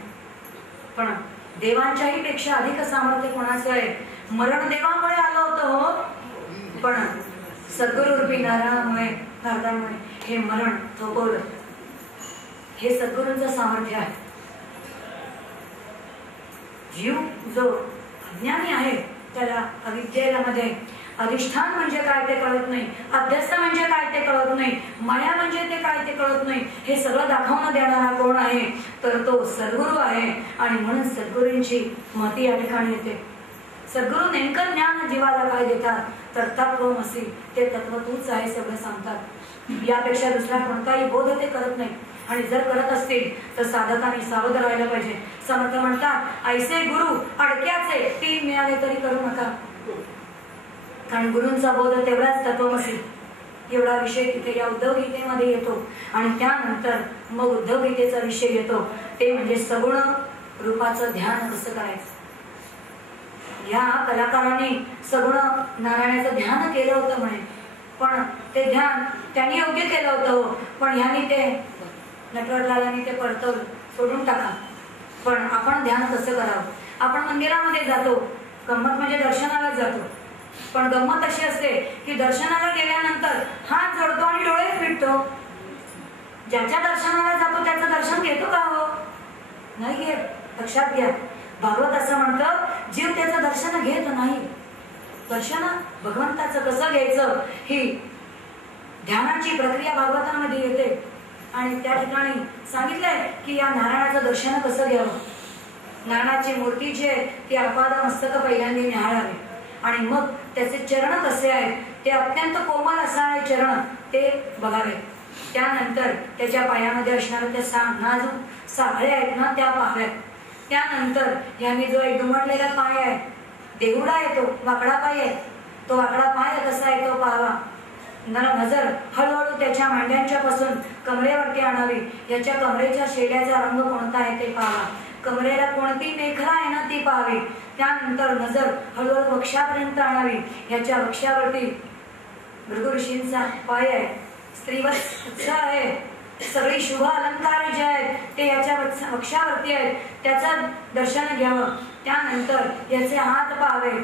पण देवांच्याही पेक्षा अधिक सामर्थ्य कोणाचं आहे? मरण देवामुळे आलं होतं हो, पण सद्गुरु रूपी नारदामुळे हे मरण थोपवलं. हे सद्गुरूंचं सामर्थ्य आहे. जीव जो अज्ञानी आहे त्याला अविद्येमध्ये अधिष्ठान म्हणजे काय ते कळत नाही, अध्यस्त म्हणजे काय ते कळत नाही, माया म्हणजे ते काय ते कळत नाही. हे सगळं दाखवून देणारा कोण आहे? तर तो सद्गुरू आहे. आणि म्हणून सद्गुरूंची महती या ठिकाणी येते. सद्गुरू नेमकं ज्ञान जीवाला काय देतात? तर तत्वमसी, ते तत्व तूच आहे सगळं सांगतात. यापेक्षा दुसरा कोणताही बोध ते करत नाही. आणि जर करत असतील तर साधकांनी सावध राहायला पाहिजे. समर्थ म्हणतात, ऐसे गुरु अडक्याचे 3 मिळाले तरी करू नका. कारण गुरूंचा बोध तेवढाच तत्वमसी एवढा विषय तिथे या उद्धव गीतेमध्ये येतो. आणि त्यानंतर मग उद्धव गीतेचा विषय येतो, ते म्हणजे सगुण रूपाचं ध्यान कसं करायचं. या कलाकारांनी सगुण नारायणाचं ध्यान केलं होतं म्हणे, पण ते ध्यान त्यांनी योग्य केलं होतं, पण ह्यांनी ते नटवरलालांनी ते परतवलं, सोडून टाका. पण आपण ध्यान कसं करावं? आपण मंदिरामध्ये जातो, गंमत म्हणजे दर्शनाला जातो, पण गंमत अशी असते की दर्शनाला गेल्यानंतर हात जोडतो आणि डोळे फिरतो. ज्याच्या दर्शनाला जातो त्याचं दर्शन घेतो का हो? नाही घेत. लक्षात घ्या, भागवत असं म्हणतं, जीव त्याचं दर्शन घेत नाही. दर्शन भगवंताचं कसं घ्यायचं ही ध्यानाची प्रक्रिया भागवतामध्ये येते. आणि त्या ठिकाणी सांगितलंय की या नारायणाचं दर्शन कसं घ्यावं. नारायणाची मूर्ती जी आहे ती आपाद मस्तक पहिल्यांदा निहाळावी. आणि मग त्याचे चरण कसे आहेत ते अत्यंत कोमल असणारे चरण ते बघावे. त्यानंतर त्याच्या पायामध्ये असणाऱ्या त्या नाजूक साखळ्या आहेत ना त्या पाहाव्यात. त्यानंतर याने जो एक दुमडलेला पाय आहे, देहुडा आहे, तो वाकडा पाय आहे, तो वाकडा पाय कसा आहे तो पाहावा. नजर हळूहळू त्याच्या मांड्यांच्या पासून कमरेवरती आणावी. याच्या कमरेच्या शेड्याचा रंग कोणता आहे ते पाहावा. कमरेला कोणती मेखला आहे ना ती पाहावी. त्यानंतर नजर हळूहळू वक्षापर्यंत आणावी. याच्या वक्षावरती भृगु ऋषींचा पाय आहे, स्त्रीवत्स आहे, सगळी शुभ अलंकार जे आहेत ते याच्या वक्षावरती आहेत, त्याचं दर्शन घ्यावं. त्यानंतर याचे हात पाहावे,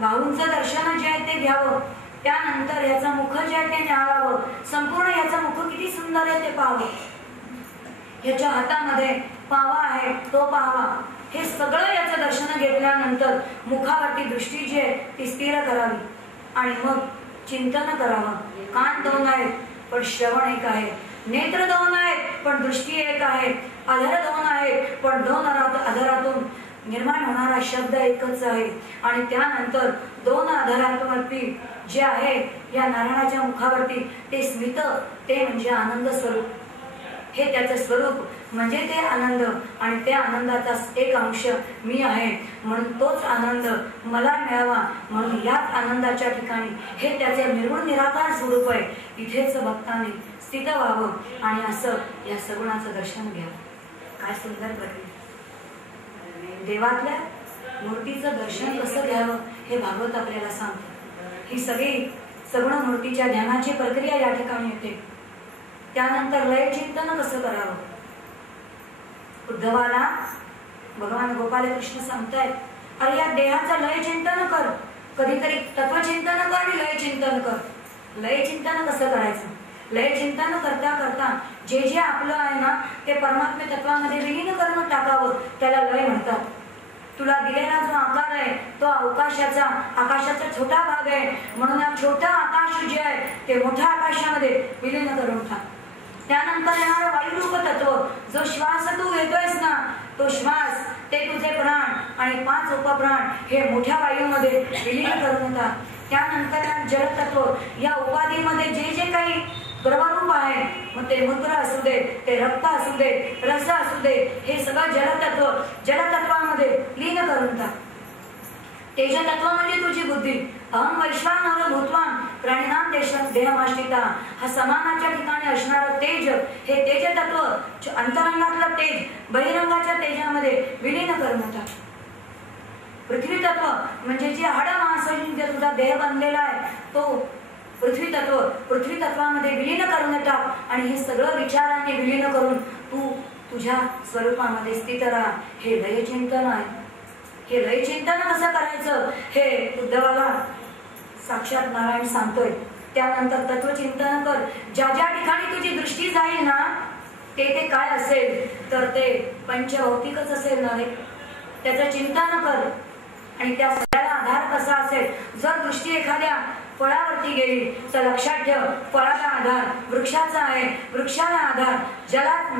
बाहूंचं दर्शन जे आहे ते घ्यावं. त्यानंतर याचं मुख जे आहे ते न्याहाळावं. संपूर्ण याचं मुख किती सुंदर आहे ते पाहावं. याच्या हातामध्ये पावा आहे तो पाहावा. हे सगळं याचं दर्शन घेतल्यानंतर मुखावरती दृष्टी जी आहे ती स्थिर करावी आणि मग चिंतन करावं. कान 2 आहेत पण श्रवण 1 आहे, नेत्र 2 आहेत पण दृष्टी 1 आहे, अधर 2 आहेत पण 2 अधरातून निर्माण होणारा शब्द एकच आहे. आणि त्यानंतर 2 अधरातून जे आहे या नारायणाच्या मुखावरती ते स्मित, ते म्हणजे आनंद स्वरूप. हे त्याचं स्वरूप म्हणजे ते आनंद. आणि त्या आनंदाचा एक अंश मी आहे, म्हणून तोच आनंद मला मिळावा. म्हणून याच आनंदाच्या ठिकाणी हे त्याचे निर्गुण निराकार स्वरूप आहे. इथेच भक्तांनी स्थित व्हावं आणि असं या सगुणाचं दर्शन घ्यावं. काय सुंदर प्रक्रिया. देवातल्या मूर्तीचं दर्शन कसं घ्यावं हे भागवत आपल्याला सांगतं. ही सगळी सगुण मूर्तीच्या ध्यानाची प्रक्रिया या ठिकाणी येते. त्यानंतर लय चिंतन कसं करावं. उद्धवाला भगवान गोपालकृष्ण सांगतायत, अरे या देहाचं लय चिंतन कर. कधीतरी तत्वचिंतन कर आणि लय चिंतन कर. लय चिंतन कसं करायचं. लय चिंतन करता करता जे जे आपलं आहे ना ते परमात्मा तत्वामध्ये विलीन करून टाकावं, त्याला लय म्हणतात. तुला दिलेला जो आकार आहे तो आकाशाचा छोटा भाग आहे, म्हणून हा छोटा आकाश जे आहे ते मोठ्या आकाशामध्ये विलीन करून टाक. त्यानंतर येणारं वायुरूप तत्व, जो श्वास तू घेतोयस ना तो श्वास, ते तुझे प्राण आणि 5 उपप्राण हे मोठ्या वायूमध्ये विलीन करून टाक. त्यानंतर जलतत्व, या उपाधीमध्ये जे जे काही द्रवरूप आहे, मग ते मूत्र असू दे, ते रक्त असू दे, रस असू दे, हे सगळं जलतत्वामध्ये लीन करून टाक. तेजतत्व म्हणजे तुझी बुद्धी. अहम वैश्वानर भूतवान प्राणिनाम देहमाश्रिता, हा समानाच्या ठिकाणी असणारं तेज, हे तेजतत्व अंतरंगातलं तेज बहिरंगाच्या तेजामध्ये विलीन करून टाक. पृथ्वी तत्व म्हणजे जे हाड मांसाने तुझा देह बनलेला आहे तो पृथ्वी तत्वामध्ये विलीन करून टाक. आणि हे सगळं विचारांनी विलीन करून तू तुझ्या स्वरूपामध्ये स्थित राहा. हे लयचिंतन आहे. हे लयचिंतन कसं करायचं हे उद्धवाला साक्षात नारायण सांगतोय. त्यानंतर तत्वचिंतन कर. ज्या ज्या ठिकाणी तुझी दृष्टी जाईल ना ते काय असेल तर ते पंचभौतिकच असेल ना रे. त्याचं चिंतन कर. आणि त्या सगळ्याला आधार कसा असेल. जर दृष्टी एखाद्या फळावरती गेली तर लक्षात ठेव, फळाला आधार वृक्षाचा आहे, वृक्षाला आधार जलात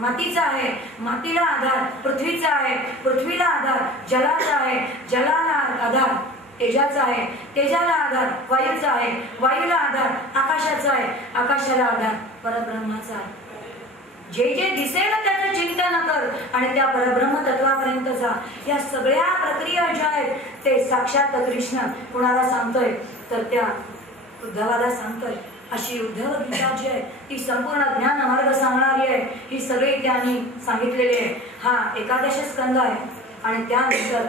मातीचा आहे, मातीला आधार पृथ्वीचा आहे, पृथ्वीला आधार जलाचा आहे, जलाला आधार तेजाचा आहे, तेजाला आधार वायूचा आहे, वायूला आधार आकाशाचा आहे, आकाशाला आधार परब्रह्माचा आहे. जे जे दिसेल त्याचं चिंतन कर आणि त्या परब्रह्म तत्वापर्यंत जा. या सगळ्या प्रक्रिया ज्या आहेत ते साक्षात कृष्ण कुणाला सांगतोय तर त्या उद्धवाला सांगतोय. अशी उद्धव गीता जी आहे ती संपूर्ण ज्ञान मार्ग सांगणारी आहे. ही सगळी त्यांनी सांगितलेली आहे. हा 11 स्कंद आहे. आणि त्यानंतर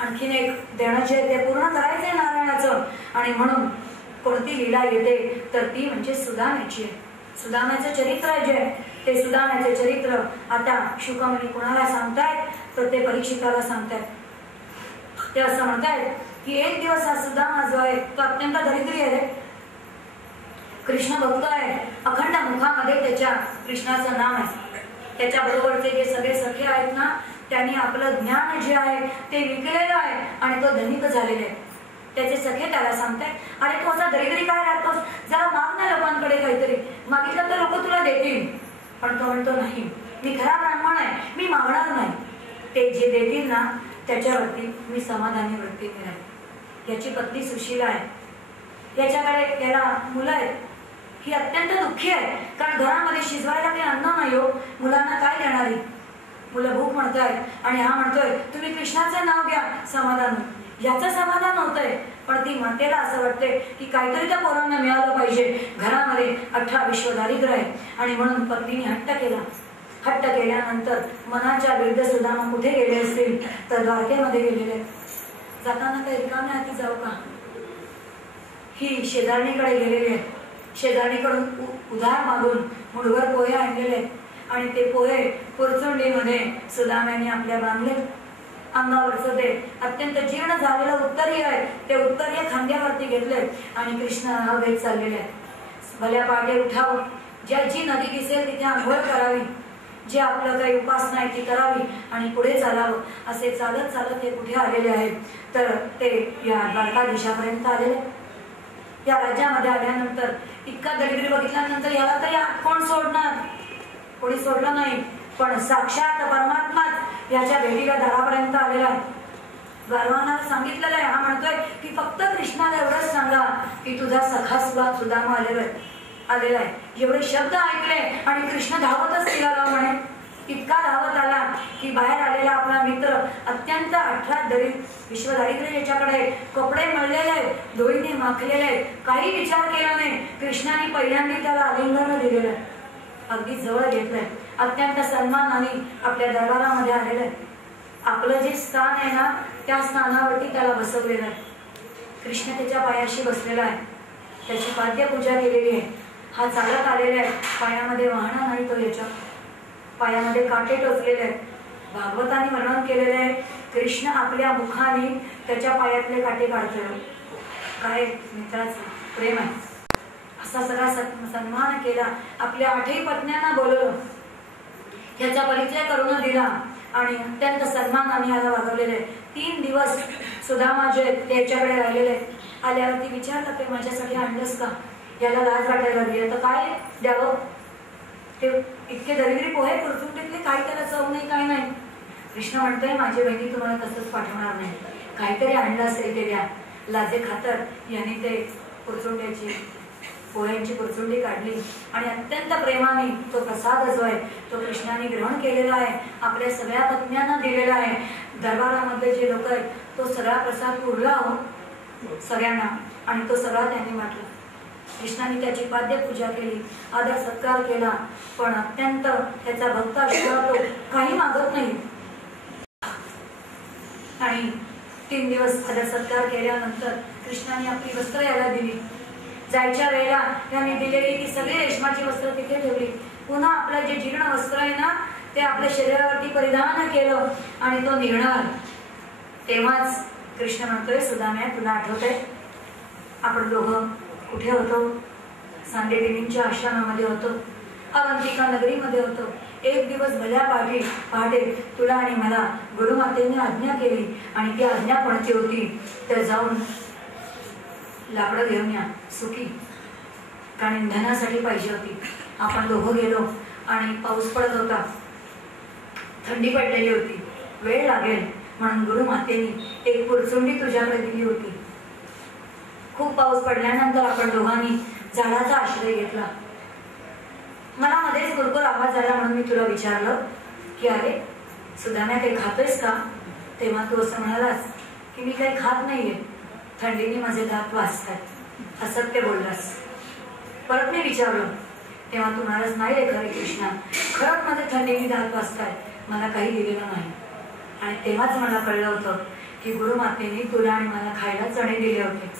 आणखीन एक देणं जे ते पूर्ण करायचंय नारायणाचं. आणि म्हणून कोणती लीला येते तर ती म्हणजे सुदाम्याची आहे. सुदाम्याचं चरित्र जे आहे ते सुदाम्याचे चरित्र आता शुकमुनी कुणाला सांगतायत तर ते परीक्षिताला सांगतायत. ते असं म्हणतायत की एक दिवस हा सुदामा जो आहे तो अत्यंत दरिद्री आहे रे. कृष्ण भक्त आहे. अखंड मुखामध्ये त्याच्या कृष्णाचं नाम आहे. त्याच्या बरोबरचे जे सगळे सखे आहेत ना त्यांनी आपलं ज्ञान जे आहे ते विकलेलं आहे आणि तो धनिक झालेला आहे. त्याचे सखे त्याला सांगतायत, अरे तू असा दरिद्री काय राहतोस, जरा माग ना लोकांकडे काहीतरी. मागितलं तर लोक तुला देतील. पण तो म्हणतो नाही, मी खरा ब्राह्मण आहे, मी मागणार नाही. ते जे देतील ना त्याच्यावरती मी समाधानी वृत्तीने राहील. याची पत्नी सुशीला आहे. याच्याकडे याला मुलं आहेत. ही अत्यंत दुःखी आहे कारण घरामध्ये शिजवायला काही अन्न नाही हो. मुलांना काय देणारी. मुलं भूक म्हणतायत आणि हा म्हणतोय तुम्ही कृष्णाचं नाव घ्या समाधान. याचं समाधान होतंय पण ती मातेला असं वाटतंय की काहीतरी त्या पोरांना मिळालं पाहिजे. घरामध्ये 18 विश्व दारिद्र्य आहे. आणि म्हणून पत्नीने हट्ट केला. हट्ट केल्यानंतर मनाच्या विरुद्ध सुदामा कुठे गेले असतील तर द्वारकेमध्ये गेलेले. जाताना काही रिकाम्या हाती जाऊ का. ही शेजारणीकडे गेलेली आहे. शेजारणीकडून उधार मागून मुठभर पोहे आणलेले आहेत. आणि ते पोहे पुरचुंडीमध्ये सुदाम्याने आपल्या बांधले. अंगावरचं ते अत्यंत जीर्ण झालेलं उत्तरीय आहे ते उत्तरीय खांद्यावरती घेतले आणि कृष्ण घेत चाललेले आहे. भल्या पहाटे उठावं, जी नदी दिसेल तिथे आंघोळ करावी, जे आपलं काही उपासना आहे ती करावी आणि पुढे चालावं. असे चालत चालत ते कुठे आलेले आहेत तर ते या द्वारकाधीशापर्यंत आलेले. या राज्यामध्ये आल्यानंतर इतका दरिद्री बघितल्यानंतर याला तरी कोण सोडणार. कोणी सोडलं नाही. पण साक्षात परमात्माच याच्या भेटीला दारापर्यंत आलेला आहे. द्वारवानाला सांगितलेलं आहे. हा म्हणतोय की फक्त कृष्णाला एवढंच सांगा की तुझा सखा सुदामा आलेला आहे. एवढे शब्द ऐकले आणि कृष्ण धावतच निघाला म्हणे. इतका धावत आला की बाहेर आलेला आपला मित्र अत्यंत 18 विश्व दारिद्र्य याच्याकडे कपडे मळलेले आहेत, धुळीने माखलेले आहेत, काही विचार केला नाही. कृष्णाने पहिल्यांदा त्याला आलिंगन दिलेलं आहे. अगदी जवळ घेतलंय. अत्यंत सन्मानाने आपल्या दरबारामध्ये आलेलं आहे. आपलं जे स्थान आहे ना त्या स्थानावरती त्याला बसवलेलं आहे. कृष्ण त्याच्या पायाशी बसलेला आहे, त्याची पाद्यपूजा केलेली आहे, हा चालत आलेला आहे, पायामध्ये वाहनं नाही तो याच्या, पायामध्ये काटे टोचलेले आहेत. भागवताने वर्णन केलेले आहे, कृष्ण आपल्या मुखाने त्याच्या पायातले काटे काढतोय. काय मित्राचं प्रेम आहे. असा सगळा सन्मान केला, आपल्या 8ही पत्न्यांना बोलवलं, त्याचा परिचय करून दिला आणि अत्यंत सन्मानाने याला वागवलेले. 3 दिवस सुदामा जे त्याच्याकडे राहिलेले. आल्यावरती विचारलं, ते माझ्यासाठी आणलंस का? याला लाज वाटायला लागली, तर काय द्यावं? ते इतके दरिद्री पोहे पुरचुंडीतले, काही त्याला चव नाही, काय नाही. कृष्ण म्हणतोय, माझी बहिणी तुम्हाला तसंच पाठवणार नाही, काहीतरी आणलं असेल ते द्या. लाजे खातर यांनी ते पुरचुंड्याची पोह्यांची पुरचुंडी काढली आणि अत्यंत प्रेमाने तो प्रसाद जो आहे तो कृष्णाने ग्रहण केलेला आहे, आपल्या सगळ्या पत्न्यांना दिलेला आहे. दरबारामध्ये जे लोक आहेत तो सगळा प्रसाद पुरला हो सगळ्यांना आणि तो सगळा त्यांनी वाटला. कृष्णाने त्याची पाद्यपूजा केली, आदर सत्कार केला, पण अत्यंत त्याचा भक्त असल्यावर तो काही मागत नाही. आणि 3 दिवस आदर सत्कार केल्यानंतर कृष्णाने आपली वस्त्र याला दिली. जायच्या वेळेला त्याने दिलेली ती सगळी रेशमाची वस्त्र तिथे ठेवली. पुन्हा आपलं जे जीर्ण वस्त्र आहे ना ते आपल्या शरीरावरती परिधान केलं आणि तो निघणार. तेव्हाच कृष्ण म्हणतोय, सुदाम्या तुला आठवतंय आपण दोघं कुठे होतो? सांदेदेवींच्या आश्रमामध्ये होतो, अवंतिका नगरीमध्ये होतो. एक दिवस भल्या पहाटे तुला आणि मला गुरुमातेने आज्ञा केली आणि ती आज्ञा कोणती होती तर जाऊन लाकडं घेऊन या सुखी, कारण इंधनासाठी पाहिजे होती. आपण दोघं गेलो आणि पाऊस पडत होता, थंडी पडलेली होती, वेळ लागेल म्हणून गुरुमातेने एक पुरचुंडी तुझ्याकडे दिली होती. खूप पाऊस पडल्यानंतर आपण दोघांनी झाडाचा आश्रय घेतला. मला मध्येच कुरकुर आवाज आला म्हणून मी तुला विचारलं की अरे सुदाम्या काही खातोयस का? तेव्हा तू असं म्हणालास की मी काही खात नाहीये, थंडीने माझे दात वाजतात, असत्य बोललास. परत मी विचारलं तेव्हा तू म्हणालास नाही रे खरे कृष्णा, खरंच माझे थंडीने दात वाजतात, मला काही दिलेलं नाही. आणि तेव्हाच मला कळलं होतं की गुरुमातेने तुला आणि मला खायला चणे दिले होते.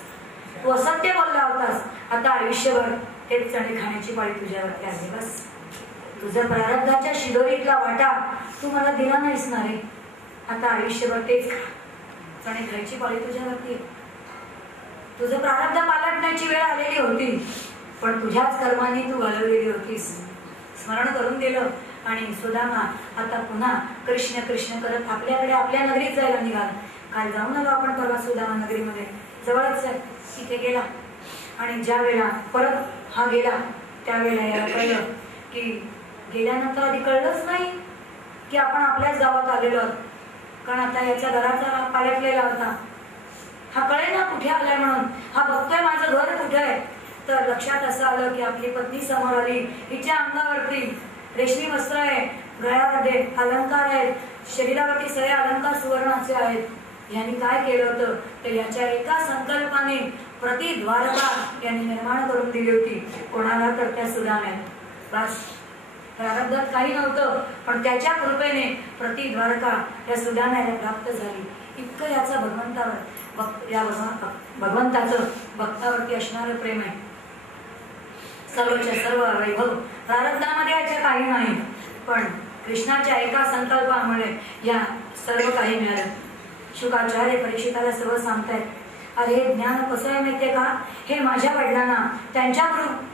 तू असत्य बोलला होतास. आता आयुष्यभर तेच चणे खाण्याची पाळी तुझ्यावरती आली. बस तुझं प्रारब्धाच्या शिदोरीतला वाटा तू मला दिला नाहीस ना रे. आता आयुष्यभर तेच चणे खायची पाळी तुझ्यावरती. तुझं प्रारब्ध पालटण्याची वेळ आलेली होती, पण तुझ्याच कर्माने तू घालवलेली होतीस. स्मरण करून दिलं आणि सुदामा आता पुन्हा कृष्ण कृष्ण करत आपल्याकडे आपल्या नगरीत जायला निघाला. काल जाऊन आलो आपण परवा सुदामा नगरीमध्ये, जवळच आहे. तिथे गेला आणि ज्या वेळा परत हा गेला त्यावेळेला याला कळलं की गेल्यानंतर आधी कळलंच नाही की आपण आपल्याच गावात आलेलो आहोत, कारण आता याच्या घराचा पालटलेला होता. हा कळे ना कुठे आलाय म्हणून. हा बघतोय माझं घर कुठे आहे. तर लक्षात असं आलं की आपली पत्नी समोर आली. हिच्या अंगावरती रेशमी वस्त्र आहे, गळ्यामध्ये अलंकार आहेत, शरीरावरती सगळे अलंकार सुवर्णाचे आहेत. यांनी काय केलं होतं तर याच्या एका संकल्पाने प्रतिद्वारका यांनी निर्माण करून दिली होती. कोणाला तर त्या सुदाम्यात. बस प्रारब्धात काही नव्हतं, पण त्याच्या कृपेने प्रतिद्वारका या सुदाम्याला प्राप्त झाली. इतकं याचा भगवंताचं भक्तावरती असणारं प्रेम आहे. सर्वच्या सर्व वैभव प्रारब्धामध्ये याच्या काही नाही, पण कृष्णाच्या एका संकल्पामुळे या सर्व काही मिळालं. शुकाचार्य परीक्षिताला सर्व सांगतायत, अरे ज्ञान कसं आहे माहितीये का, हे माझ्या वडिलांना त्यांच्या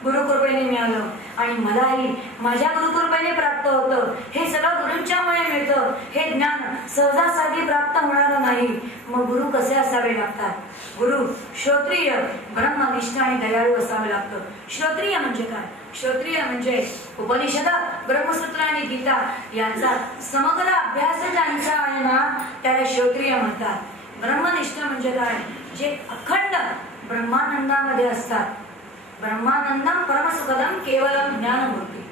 गुरुकृपेने मिळालं आणि मलाही माझ्या गुरुकृपेने प्राप्त होतं. हे सगळं गुरूंच्यामुळे मिळतं. हे ज्ञान सहजासहजी प्राप्त होणारं नाही. मग गुरु कसे असावे लागतात? गुरु श्रोत्रिय, ब्रह्मनिष्ठ आणि दयाळू असावे लागतं. श्रोत्रिय म्हणजे काय? श्रोत्रिय म्हणजे उपनिषद, ब्रह्मसूत्र आणि गीता यांचा समग्र अभ्यास ज्यांचा आहे ना त्याला श्रोत्रिय म्हणतात. ब्रह्मनिष्ठ म्हणजे काय? जे अखंड ब्रह्मानंदामध्ये असतात. ब्रह्मानंदम परमसुखदम केवलम ज्ञानमूर्ती.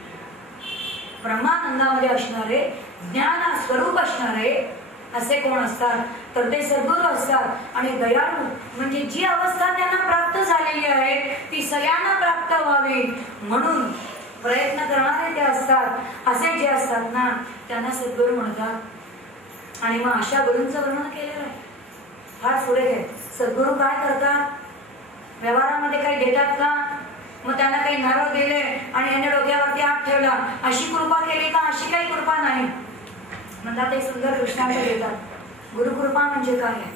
ब्रह्मानंदामध्ये असणारे, ज्ञान स्वरूप असणारे असे कोण असतात तर ते सद्गुरू असतात. आणि दयाळू म्हणजे जी अवस्था त्यांना प्राप्त झालेली आहे ती सगळ्यांना प्राप्त व्हावी म्हणून प्रयत्न करणारे ते असतात. असे जे असतात ना त्यांना सद्गुरू म्हणतात. आणि मग अशा गुरूंचं वर्णन केलेलं आहे. फार पुढे आहे. सद्गुरू काय करतात व्यवहारामध्ये काही देतात का? मग त्यांना काही नारळ दिले आणि यांनी डोक्यावरती हात ठेवला, अशी कृपा केली का? अशी काही कृपा नाही. म्हणतात ते सुंदर दृष्टांत देतात. गुरुकृपा म्हणजे काय आहे?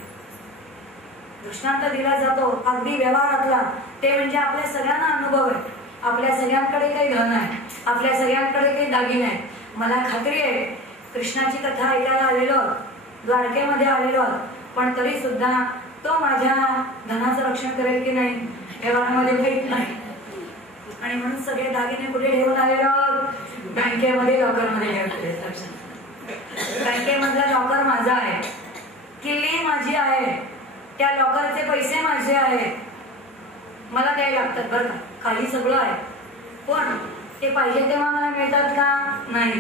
दृष्टांत दिला जातो अगदी व्यवहारातला, ते म्हणजे आपल्या सगळ्यांना अनुभव आहे. आपल्या सगळ्यांकडे काही धन आहे, आपल्या सगळ्यांकडे काही दागिने आहेत. मला खात्री आहे कृष्णाची कथा ऐकायला आलेलो, द्वारकेमध्ये आलेलो, पण तरी सुद्धा तो माझ्या धनाचं रक्षण करेल की नाही व्यवहारामध्ये माहीत नाही. आणि म्हणून सगळे दागिने कुठे ठेवून आलेलो? बँकेमध्ये, लॉकरमध्ये ठेवले. बँकेमधला लॉकर माझा आहे, किल्ली माझी आहे, त्या लॉकरचे पैसे माझे आहेत, मला द्यायला लागतात बरं का. काही सगळं आहे, पण ते पाहिजे तेव्हा मला मिळतात का? नाही.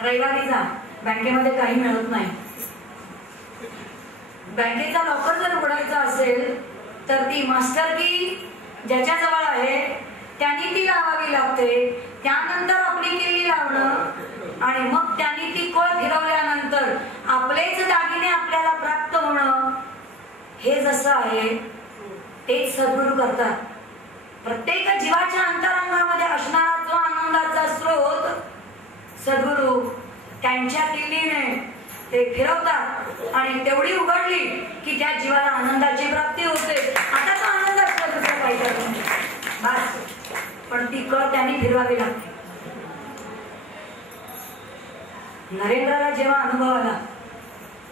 रविवारी जा, बँकेमध्ये काही मिळत नाही. बँकेचा लॉकर जर उघडायचा असेल तर ती मास्टर की ज्याच्या जवळ आहे त्यांनी ती लावावी लागते. त्यानंतर आपली किल्ली लावणं आणि मग त्यांनी ती कळ फिरवल्यानंतर आपलेच दागिने आपल्याला प्राप्त होणं, हे जसं आहे तेच सद्गुरू करतात. प्रत्येक जीवाच्या अंतरंगामध्ये असणारा जो आनंदाचा स्रोत सद्गुरू त्यांच्या किल्लीने ते फिरवतात आणि तेवढी उघडली की त्या जीवाला आनंदाची प्राप्ती होते. आता तो आनंद असतो दुसरा काही करतो बस, पण ती कळ त्यांनी फिरवावी लागते. नरेंद्राला जेव्हा अनुभव आला,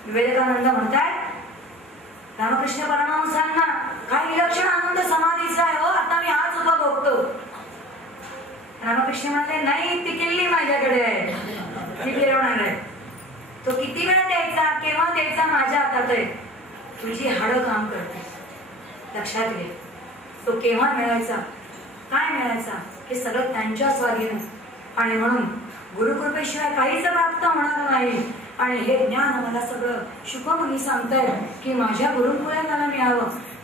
विवेकानंद म्हणतात रामकृष्ण परमहंसांना काय विलक्षण आनंद समाधीचा आहे हो, आता मी हाच उपभोगतो. रामकृष्ण म्हणाले नाही, ती किल्ली माझ्याकडे आहे, मी फिरवणार आहे. तो किती वेळ द्यायचा, केव्हा द्यायचा माझ्या हातात आहे. तुझी हाडं काम करते, लक्षात घे. तो केव्हा मिळायचा, काय मिळायचा, हे सगळं त्यांच्या स्वाधीन. आणि म्हणून गुरुकृपेशिवाय काहीच प्राप्त होणार नाही. आणि हे ज्ञान मला सगळं शुकमुनी सांगतायत की माझ्या गुरुमुळे मला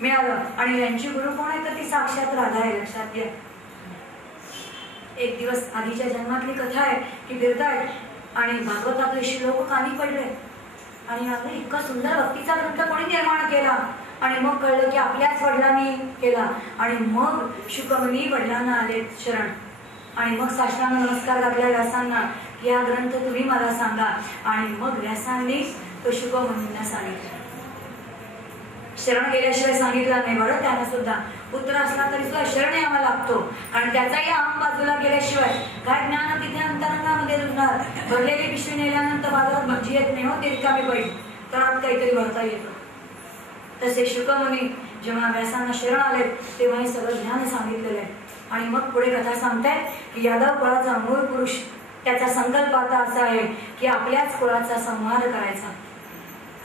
मिळालं. आणि यांची गुरु कोण आहे तर ती साक्षात राधा आहे, लक्षात घ्या. एक दिवस आधीच्या जन्मातली कथा आहे की फिरतायत आणि भागवतातले श्लोक कानी पडले आणि अगदी इतका सुंदर भक्तीचा ग्रंथ कोणी निर्माण केला. आणि मग कळलं की आपल्याच वडिलांनी केला. आणि मग शुकमुनी वडिलांना आले शरण आणि मग साष्टांग नमस्कार घातल्या व्यासांना, या ग्रंथ तुम्ही मला सांगा. आणि मग व्यासांनी तो शुकमुनींना सांगितलं. शरण गेल्याशिवाय सांगितलं नाही बरं. त्यांना सुद्धा पुत्र असला तरी सुद्धा शरण यावा लागतो. आणि त्याचाही आम बाजूला गेल्याशिवाय काय ज्ञान तिथे अंतरंगामध्ये रुजणार. भरलेली पिशवी नेल्यानंतर बाजारात भजी येत नाही हो, ते रिकामी पाहिजे तर आत काहीतरी भरता येतं. तसे शुकमुनी जेव्हा व्यासांना शरण आले तेव्हा हे सगळं ज्ञान सांगितलेलं आहे. आणि मग पुढे कथा सांगतायत की यादव कुळाचा मूळ पुरुष, त्याचा संकल्प आता असा आहे की आपल्याच कुळाचा संहार करायचा,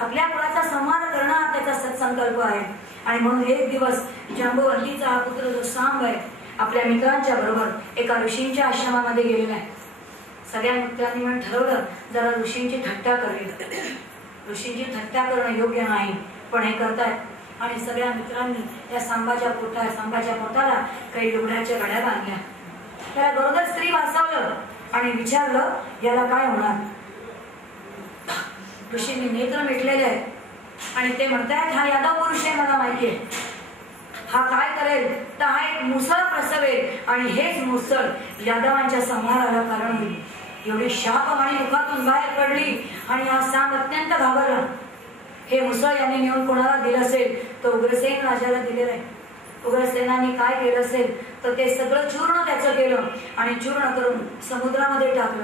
आपल्या कुळाचा संहार करणं हा त्याचा सत्संकल्प आहे. आणि म्हणून एक दिवस जांबवंतीचा हा पुत्र जो सांब आहे आपल्या मित्रांच्या बरोबर एका ऋषींच्या आश्रमामध्ये गेलेला आहे. सगळ्या मित्रांनी म्हणून ठरवलं जरा ऋषींची थट्टा करूया. ऋषींची थट्टा करणं योग्य नाही, पण हे करतायत. आणि सगळ्या मित्रांनी त्या सांबाच्या पोटाला काही लुगड्याच्या गड्या बांधल्या. त्याला गरोदर स्त्री वाचवलं आणि विचारलं याला काय होणार. ऋषींनी नेत्र मिटलेले आहेत आणि ते म्हणतायत हा यादव पुरुष आहे, मला माहिती आहे. हा काय करेल तर हा एक मुसळ प्रसवेल आणि हेच मुसळ यादवांच्या संहाराला कारण होईल. एवढी शापवाणी मुखातून बाहेर पडली आणि हा सांब अत्यंत घाबरला. हे मुसळ यांनी नेऊन कोणाला दिलं असेल तर उग्रसेन राजाला दिलेलं आहे. उग्रसेनाने काय केलं असेल तर ते सगळं चूर्ण त्याचं केलं आणि चूर्ण करून समुद्रामध्ये टाकलं.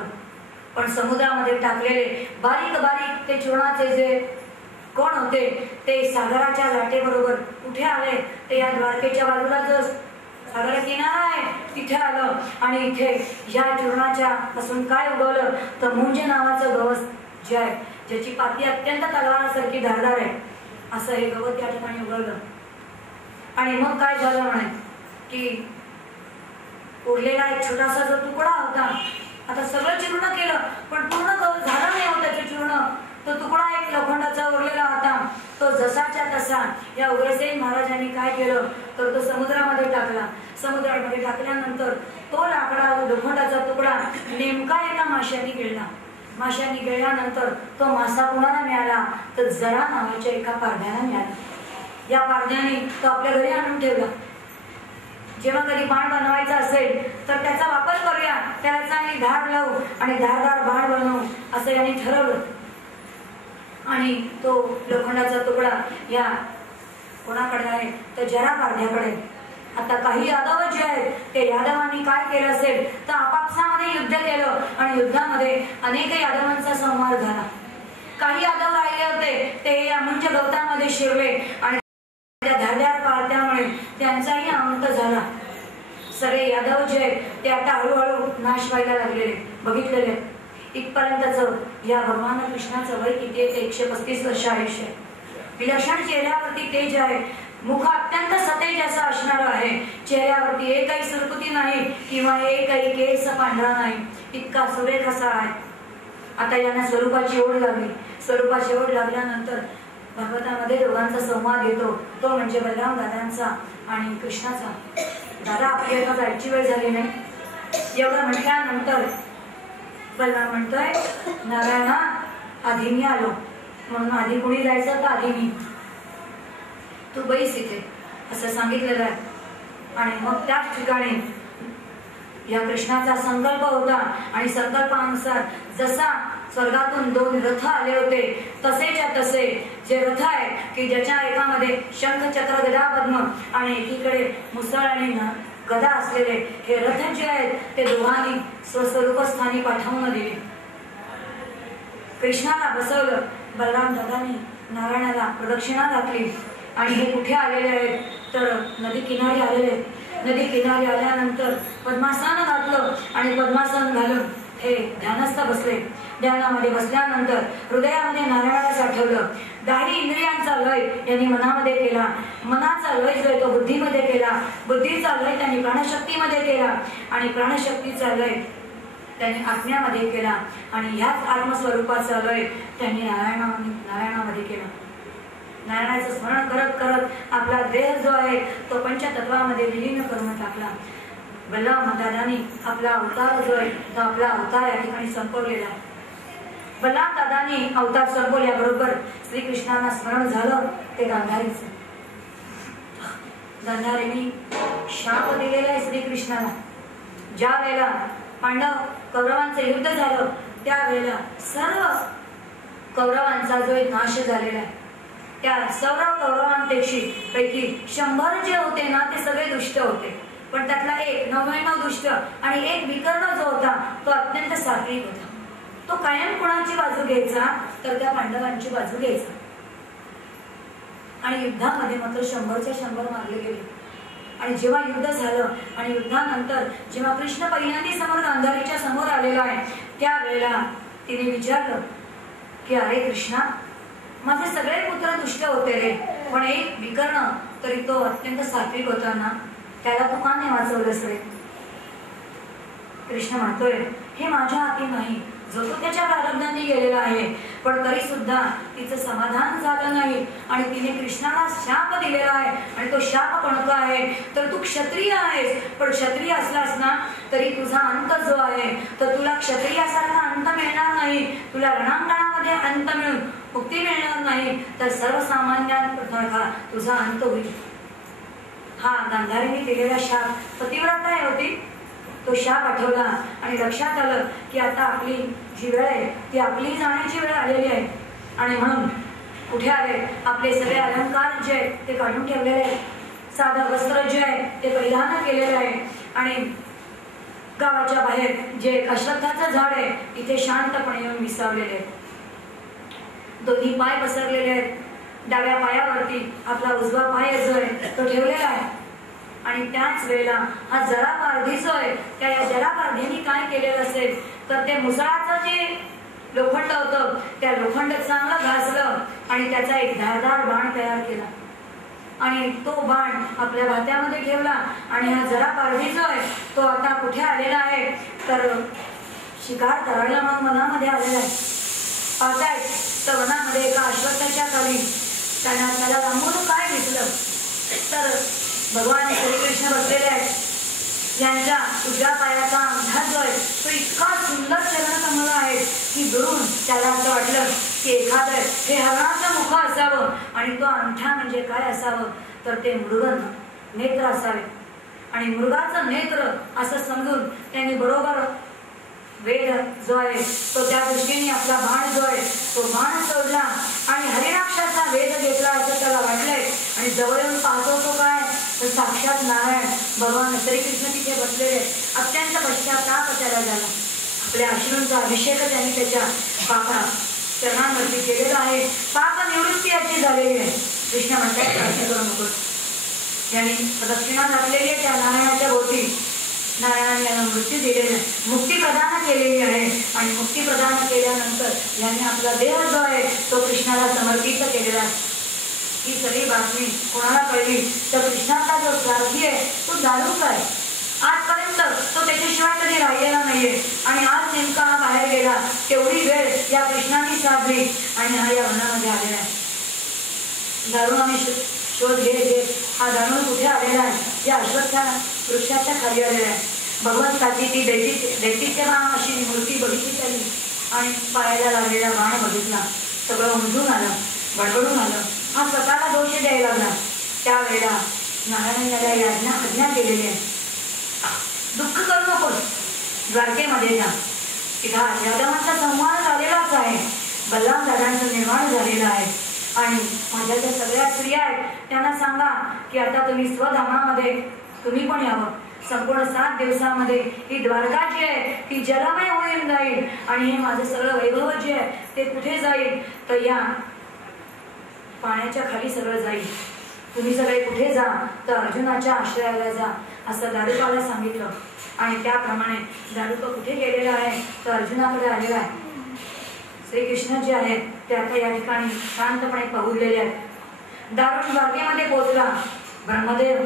पण समुद्रामध्ये टाकलेले बारीक बारीक ते चूर्णाचे जे कोण होते ते सागराच्या लाटेबरोबर कुठे आले ते या द्वारकेच्या बाजूला जो सागर किनारा आहे तिथे आलं. आणि इथे या चूर्णाच्या पासून काय उगवलं तर मुंज नावाचं गवत जे आहे, ज्याची पाती अत्यंत तलवारासारखी धारदार आहे, असं हे गवत या ठिकाणी उगवलं. आणि मग काय झालं म्हणे की उरलेला एक छोटासा जो तुकडा होता, आता सगळं चूर्ण केलं पण पूर्ण झालं नाही होतं त्याचं चूर्ण. तो तुकडा एक लोखंडाचा उरलेला होता, तो जसाच्या तसा या उग्रसेन महाराजांनी काय केलं तर तो समुद्रामध्ये टाकला. समुद्रामध्ये टाकल्यानंतर तो लाकडा लोखंडाचा तुकडा नेमका एका माशाने गिळला. माशाने गिळल्यानंतर तो मासा कोणाला मिळाला तर जरा नावाच्या एका पारध्याला मिळाला. या पारध्याने तो आपल्या घरी आणून ठेवला. जेव्हा कधी बाण बनवायचा असेल तर त्याचा वापर करूया, त्याला चांगली धार लावू आणि धारदार बाण बनवू असं यांनी ठरवलं. आणि तो लोखंडाचा तुकडा या कोणाकडे आहे तर जरा पारध्याकडे. आता काही यादव जे आहेत ते यादवांनी काय केलं असेल तर आपापसामध्ये युद्ध केलं आणि युद्धामध्ये अनेक यादवांचा संहार झाला. काही यादव राहिले होते ते या मुंज गवतामध्ये शिरले आणि त्या धारदार पारध्यामुळे त्यांचाही अंत झाला. सगळे यादव जे आहेत ते आता हळूहळू नाश व्हायला लागलेले बघितलेले. इथपर्यंतच या भगवान कृष्णाचं वय किती आहे? 135 वर्ष आयुष्य. विलक्षण चेहऱ्यावरती तेज आहे, मुख अत्यंत सतेज असं असणार आहे. चेहऱ्यावरती एकही सुरकुती नाही किंवा एकही केस पांढरा नाही, इतका सुरेख असा आहे. आता यांना स्वरूपाची ओढ लागली. स्वरूपाची ओढ लागल्यानंतर भागवतामध्ये दोघांचा संवाद येतो, तो म्हणजे बलराम दादांचा आणि कृष्णाचा. दादा आपली आता जायची वेळ झाली नाही. एवढं म्हटल्यानंतर बलराम म्हणतोय, नारायणा आधी मी आलो. म्हणून आधी कुणी जायचं तर आधी मी, तू बैस इथे असं सांगितलेलं आहे. आणि मग त्याच ठिकाणी या कृष्णाचा संकल्प होता आणि संकल्पानुसार जसा स्वर्गातून 2 रथ आले होते तसेच्या तसे जे रथ आहे की ज्याच्या एकामध्ये शंख चक्र गदा पद्म आणि एकीकडे मुसळ आणि गदा असलेले हे रथ जे आहेत ते दोघांनी स्वस्वरूप स्थानी पाठवून दिले. कृष्णाला बसवलं. बलराम दादांनी नारायणाला प्रदक्षिणा घातली आणि हे कुठे आलेले आहेत तर नदी किनारी आलेले आहेत. नदी किनारी आल्यानंतर पद्मासन घातलं आणि पद्मासन घालून हे ध्यानस्थ बसले. ध्यानामध्ये बसल्यानंतर हृदयामध्ये नारायणाला साठवलं. 10 इंद्रियांचा लय यांनी मनामध्ये केला. मनाचा लय जो आहे तो बुद्धीमध्ये केला. बुद्धीचा लय त्यांनी प्राणशक्तीमध्ये केला आणि प्राणशक्तीचा लय त्यांनी आत्म्यामध्ये केला आणि ह्याच आत्मस्वरूपाचा लय त्यांनी नारायणामध्ये केला. नारायणाचं स्मरण करत करत आपला देह जो आहे तो पंचतत्वामध्ये विलीन करून टाकला. बलराम दादांनी आपला अवतार जो आहे तो आपला अवतार या ठिकाणी संपवलेला. बलराम दादांनी अवतार संपवल्याबरोबर श्रीकृष्णांना स्मरण झालं ते गांधारीचं. गांधारीने शाप दिलेला आहे श्रीकृष्णाला. ज्या वेळेला पांडव कौरवांचं युद्ध झालं त्यावेळेला सर्व कौरवांचा जो एक नाश झालेला आहे. त्या सर्व कौरवांपैकी 100 जे होते ना ते सगळे दुष्ट होते, पण त्यातला 99 दुष्ट आणि 1 विकर्ण जो होता तो अत्यंत सात्विक होता. तो कायम कुणाची बाजू घ्यायचा तर त्या पांडवांची बाजू घ्यायचा. आणि युद्धामध्ये मात्र 100च्या 100 मारले गेले. आणि जेव्हा युद्ध झालं आणि युद्धानंतर जेव्हा कृष्ण पहिल्यांदा समोर गांधारीच्या समोर आलेला आहे त्यावेळेला तिने विचारलं की अरे कृष्णा, माझे सगळे पुत्र दुष्ट होते रे, पण 1 विकर्ण तरी तो अत्यंत सात्विक होता ना, त्याला तू का नाही वाचवलंस रे? कृष्ण म्हणतोय, हे माझ्या हाती नाही, जो तो त्याच्या प्रारब्धाने गेलेला आहे. पण तरी सुद्धा तिचं समाधान झालं नाही आणि तिने कृष्णाला शाप दिलेला आहे. आणि तो शाप कोणता आहे तर तू क्षत्रिय आहेस, पण क्षत्रिय असलास ना तरी तुझा अंत जो आहे तर तुला क्षत्रियासारखा अंत मिळणार नाही. तुला रणांगणामध्ये अंत मिळून मुक्ती मिळणार नाही, तर सर्वसामान्यांसारखा तुझा अंत होईल. हा गांधारीने दिलेला शाप पतिव्रता होती. तो शाप आठवला आणि लक्षात आलं की आता आपली जी वेळ आहे ती आपली जाण्याची वेळ आलेली आहे. आणि म्हणून कुठे आले, आपले सगळे अलंकार जे आहेत ते काढून ठेवलेले आहेत. साधं वस्त्र जे आहे ते परिधान केलेले आहे. आणि गावाच्या बाहेर जे अश्वत्थाचं झाड आहे इथे शांतपणे येऊन विसावलेले आहेत. दोन्ही पाय पसरलेले आहेत. डाव्या पायावरती आपला उजवा पाय जो आहे तो ठेवलेला आहे. आणि त्याच वेळेला हा जरापारधी जो आहे त्या जरापारधीने काय केलेलं असेल तर ते मुसळाचं जे लोखंड होतं त्या लोखंड चांगलं घासलं आणि त्याचा एक धारदार बाण तयार केला आणि तो बाण आपल्या भात्यामध्ये ठेवला. आणि हा जरापारधी जो आहे तो आता कुठे आलेला आहे तर शिकार करायला मग मनामध्ये आलेला आहे. पाहताय तर वनामध्ये एका अश्वत्थाच्या खाली त्याला लांबून काय दिसलं तर भगवान श्रीकृष्ण बसलेले आहेत. यांचा उजव्या पायाचा अंगठा जो आहे तो इतका सुंदर चरणकमल आहे की दुरून त्याला असं वाटलं की एखादं हे हरणाचं मुख असावं आणि तो अंगठा म्हणजे काय असावं तर ते मृग नेत्र असावे आणि मृगाचं नेत्र असं समजून त्यांनी बरोबर वेद जो आहे तो त्या दृष्टीने आपला बाण जो आहे तो बाण सोडला आणि हरिणाक्षाचा वेद घेतला असं त्याला वाटलंय आणि जवळ येऊन पाहतो तो काय तर साक्षात नारायण भगवान श्रीकृष्ण तिथे बसलेले अत्यंत पश्चाताप त्याला झाला आपल्या अश्रूंचा अभिषेक त्यांनी त्याच्या पापा चरणांवरती केलेला आहे पाप निवृत्ती याची झालेली आहे कृष्ण म्हणतात काळजी करू नको यांनी प्रदक्षिणा घातलेली आहे त्या नारायणाच्या भोवती नारायणाने यांना मृत्यू दिलेला आहे मुक्ती प्रदान केलेली आहे आणि मुक्ती प्रदान केल्यानंतर यांनी आपला देह जो आहे तो कृष्णाला समर्पित केलेला आहे ही सगळी बातमी कोणाला कळली तर कृष्णाचा जो सारथी आहे तो दारूक आहे आजपर्यंत तो त्याच्याशिवाय कधी राहिलेला नाहीये आणि आज नेमका हा बाहेर गेला तेवढी वेळ या कृष्णाने साधली आणि हा या वनामध्ये आलेला आहे दारू आणि शोध घेत हा दारू कुठे आलेला आहे या अश्वत्था वृक्षाच्या खाली आलेला आहे भगवंताची ती दैत्यच्या बाण अशी मूर्ती बघितली त्यांनी आणि पायाला लागलेला बाण बघितला सगळं उमजून आलं बडबडून आलं हा स्वतःला दोष द्यायला लागला त्यावेळेला नारायण याला आज्ञा केलेली आहे दुःख करू नकोस द्वारकेमध्ये जा इथं यादवांचा संवाद झालेलाच आहे बलराम दादांचं निर्माण झालेलं आहे आणि माझ्या ज्या सगळ्या स्त्रिया आहेत त्यांना सांगा की आता तुम्ही स्वधामामध्ये तुम्ही पण यावं संपूर्ण 7 दिवसामध्ये ही द्वारका जी आहे ती जलमय होऊन जाईल आणि हे माझं सगळं वैभव जे आहे ते कुठे जाईल तर या पाण्याच्या खाली सगळं जाईल तुम्ही सगळे कुठे जा तर अर्जुनाच्या आश्रयाला जा असं दारुकाला सांगितलं आणि त्याप्रमाणे दारुक कुठे गेलेला आहे तर अर्जुनाकडे आलेला आहे श्रीकृष्ण जे आहेत ते आता या ठिकाणी शांतपणे पहुडलेले आहेत दारुण द्वारकेमध्ये पोहोचला ब्रह्मदेव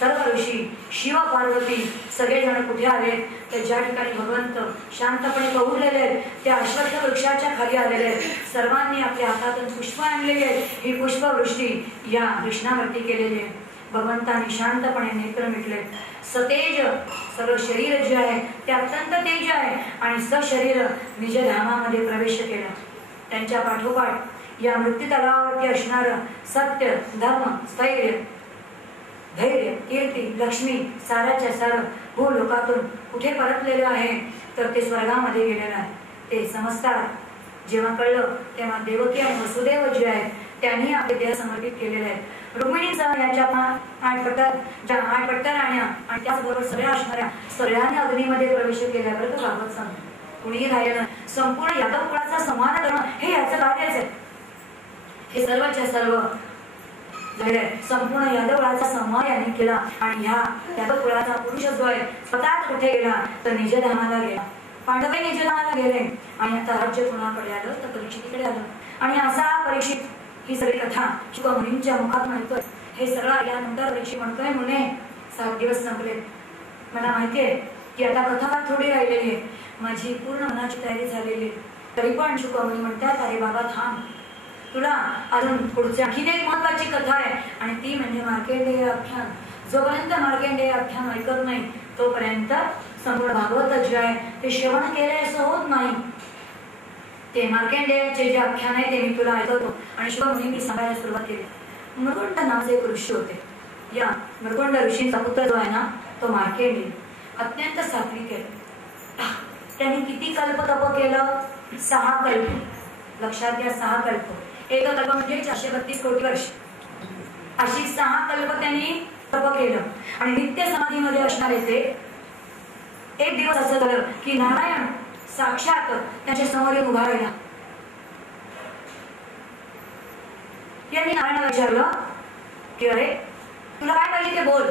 सर्व ऋषी शिव पार्वती सगळेजण कुठे आले तर ज्या ठिकाणी भगवंत शांतपणे पहुडलेले आहेत त्या अश्वत्थ वृक्षाच्या खाली आलेले आहेत सर्वांनी आपल्या हातातून पुष्प आणलेली आहेत ही पुष्पवृष्टी या कृष्णावरती केलेली आहे भगवंतांनी शांतपणे नेत्र मिटले सतेज सगळं शरीर जे आहे ते अत्यंत तेज आहे आणि सशरीर निज धामामध्ये प्रवेश केला त्यांच्या पाठोपाठ या मृत्यू तलावावरती असणारं सत्य धर्म स्थैर्य धैर्य कीर्ती लक्ष्मी साराच्या सारं भूलोकातून कुठे परतलेलं आहे तर ते स्वर्गामध्ये गेलेलं आहे ते समजतात जेव्हा कळलं तेव्हा देवकी आणि वसुदेव जे आहेत त्यांनी आपले देह समर्पित केलेले आहेत रुक्मिणीचा याच्या 8 पट्टर राण्या आणि त्याचबरोबर सगळ्या असणाऱ्या सगळ्यांनी अग्नीमध्ये प्रवेश केला बरं तो भागवत सांगतो कुणीही राहिलं संपूर्ण यादव कुळाचा सन्मान करणं हे याचं कार्यच आहे हे सर्वच्या सर्व संपूर्ण यादव कुळाचा सन्मान यांनी केला आणि ह्या यादव कुळाचा पुरुष जो आहे स्वतःच कुठे गेला तर निजधामाला गेला पांडवे निजधामाला गेले आणि आता राज्य कुणाकडे आलं तर परीक्षितीकडे आलं आणि असा परीक्षित ही सगळी कथा शुक मुनींच्या मुखात म्हणतोय हे सगळं यानंतर परीक्षित म्हणतोय मुने 7 दिवस संपले मला माहितीये की आता कथा थोडी राहिलेली आहे माझी पूर्ण मनाची तयारी झालेली तरी पण शुक मुनी म्हणतात अरे बाबा थांब तुला अजून पुढची आणखी एक महत्वाची कथा आहे आणि ती म्हणजे मार्कंडेय आख्यान जोपर्यंत मार्कंडेय आख्यान ऐकत नाही तोपर्यंत संपूर्ण भागवत जे आहे ते श्रवण केले असं होत नाही ते मार्कंडेयाचे जे आख्यान आहे ते मी तुला ऐकवतो आणि शुक मुनींनी सांगायला सुरुवात केली मृगुंड नावाचे एक ऋषी होते या मृगुंड ऋषींचा पुत्र जो आहे ना तो मार्कंडेय अत्यंत सात्विक आहे त्यांनी किती कल्प तप केलं 6 कल्प लक्षात घ्या 6 कल्प एक कल्प म्हणजे 432 कोटी वर्ष अशी 6 कल्प त्यांनी तप केलं आणि नित्य समाधीमध्ये असणारे ते एक दिवस असं झालं की नारायण साक्षात त्यांच्या समोर येऊन उभा राहिला यांनी नारायणाला विचारलं की अरे तुला काय पाहिजे ते बोल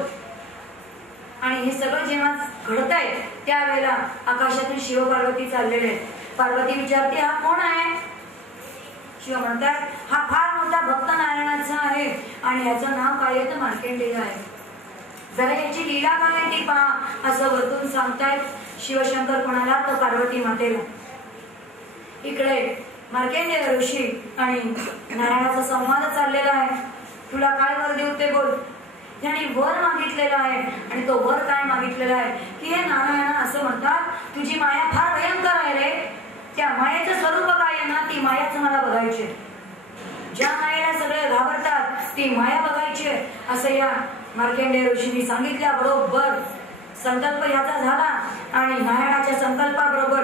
आणि हे सगळं जेव्हा घडतंय त्यावेळेला आकाशातून शिव पार्वती चाललेले पार्वती विचारते हा कोण आहे शिव म्हणतात हा फार मोठा भक्त नारायणाचा आहे आणि याचं नाव काय आहे तर मार्कंडेय आहे जरा याची लीला काय ती पहा असं वरतून सांगतायत शिवशंकर कोणाला तर पार्वती मातेला इकडे मार्कंडेय ऋषी आणि नारायणाचा संवाद चाललेला आहे तुला काय वर देऊ ते बोल त्याने वर मागितलेला आहे. आणि तो वर काय मागितलेला आहे की हे नारायण असं म्हणतात, तुझी माया फार भयंकर आहे रे. त्या मायेचं स्वरूप काय आहे ना, ती मायाच मला बघायची. ज्या मायेला सगळे घाबरतात ती माया बघायची असं या मार्कंडेय ऋषींनी सांगितल्या. बरोबर संकल्प ह्याचा झाला आणि नारायणाच्या संकल्पाबरोबर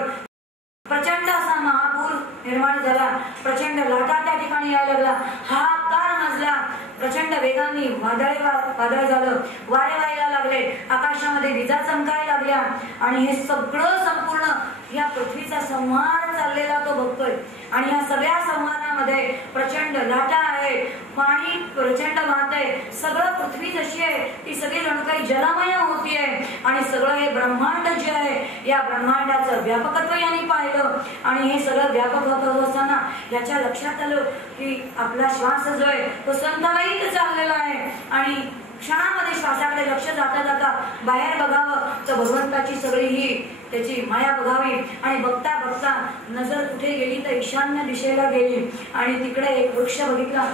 प्रचंड असा महापूर निर्माण झाला. प्रचंड लाटा त्या ठिकाणी यायला लागला. हाहाकार माजला. प्रचंड वेगाने वादळ झालं. वारे व्हायला लागले. आकाशामध्ये विजा चमकायला लागल्या. आणि हे सगळं संपूर्ण या पृथ्वीचा संहार चाललेला तो बघतोय. आणि या सगळ्या संहारामध्ये प्रचंड लाटा आहे, पाणी प्रचंड वाहतंय. सगळं पृथ्वी जशी आहे ती सगळी जण काही जलमय होतीये. आणि सगळं हे ब्रह्मांड जे आहे या ब्रह्मांडाचं व्यापकत्व यांनी पाहिलं. आणि हे सगळं व्यापक होत असताना याच्या लक्षात आलं की आपला श्वास जो आहे तो संतलयित चाललेला आहे. आणि क्षणामध्ये श्वासाकडे लक्ष जाता जाता बाहेर बघावं तर भगवंताची सगळी ही त्याची माया बघावी. आणि बघता बघता नजर कुठे गेली तर ईशान्य दिशेला गेली. आणि तिकडे एक वृक्ष बघितला,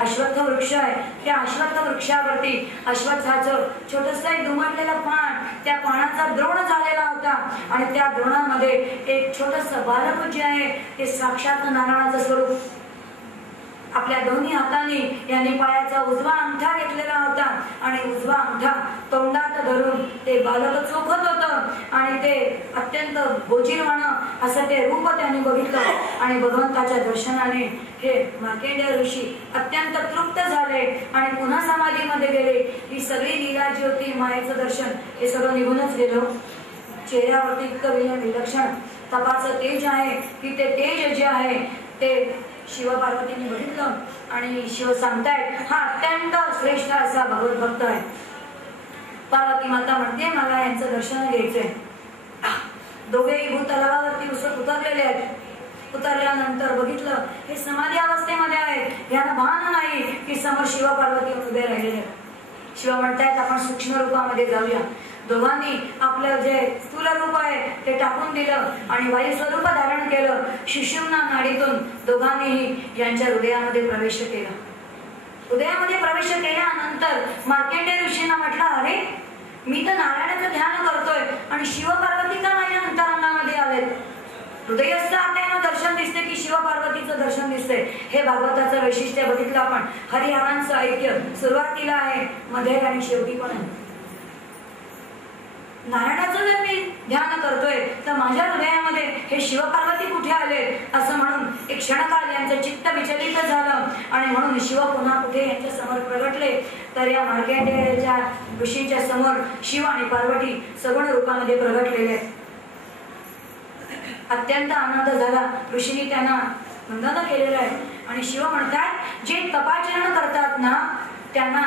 अश्वत्थ वृक्ष आहे. त्या अश्वत्थ वृक्षावरती अश्वत्थाचं छोटस एक दुमडलेलं पान, त्या पानाचा द्रोण झालेला होता. आणि त्या द्रोणामध्ये एक छोटस बालक जे आहे ते साक्षात नारायणाचं स्वरूप आपल्या दोन्ही हाताने यांनी पायाचा उजवा अंगठा घेतलेला होता. आणि उजवा अंगठा तोंडात धरून ते बालक चोखत होतं. आणि ते अत्यंत गोजीरवाणं असं ते रूप त्यांनी बघितलं. आणि भगवंताच्या दर्शनाने हे मार्कंडेय ऋषी अत्यंत तृप्त झाले आणि पुन्हा समाधीमध्ये गेले. ही सगळी लीला जी होती मायेचं दर्शन हे सगळं निघूनच गेलं. चेहऱ्यावरती इतकं विलक्षण तपाचं तेज आहे की ते तेज जे आहे ते शिव पार्वतीने बघितलं. आणि शिव सांगतायत हा अत्यंत श्रेष्ठ असा भगवत भक्त आहे. पार्वती माता म्हणते मला यांचं दर्शन घ्यायचंय. दोघेही भूतलावावरती उसत उतरलेले आहेत. उतरल्यानंतर बघितलं हे समाधी अवस्थेमध्ये आहेत. यांना भान नाही की समोर शिव पार्वती उभे राहिलेले. शिव म्हणतायत आपण सूक्ष्म रूपामध्ये जाऊया. दोघांनी आपलं जे स्थूल रूप आहे ते टाकून दिलं आणि वायू स्वरूप धारण केलं. सुषुम्ना नाडीतून दोघांनीही यांच्या हृदयामध्ये प्रवेश केला. हृदयामध्ये प्रवेश केल्यानंतर मार्कंडेय ऋषींना म्हटलं अरे मी तर नारायणाचं ध्यान करतोय आणि शिव पार्वती का माझ्या अंतरंगामध्ये आलेत. हृदयस्थ आत्म्यानं दर्शन दिसते की शिव पार्वतीचं दर्शन दिसते. हे भागवताचं वैशिष्ट्य बघितलं आपण. हरिहरांचं ऐक्य सुरुवातीला आहे, मध्ये आणि शेवटी पण आहे. नारायणाचं जर मी ध्यान करतोय तर माझ्या हृदयामध्ये हे शिव पार्वती कुठे आले असं म्हणून एक क्षणकाल यांचं चित्त विचलित झालं. आणि म्हणून शिव पुन्हा कुठे यांच्या समोर प्रगटले तर या मार्कंडेयाच्या ऋषींच्या समोर शिव आणि पार्वती सगुण रूपामध्ये प्रगटलेले आहेत. अत्यंत आनंद झाला. ऋषींनी त्यांना वंदन केलेलं आहे. आणि शिव म्हणतात जे तपाचरण करतात ना त्यांना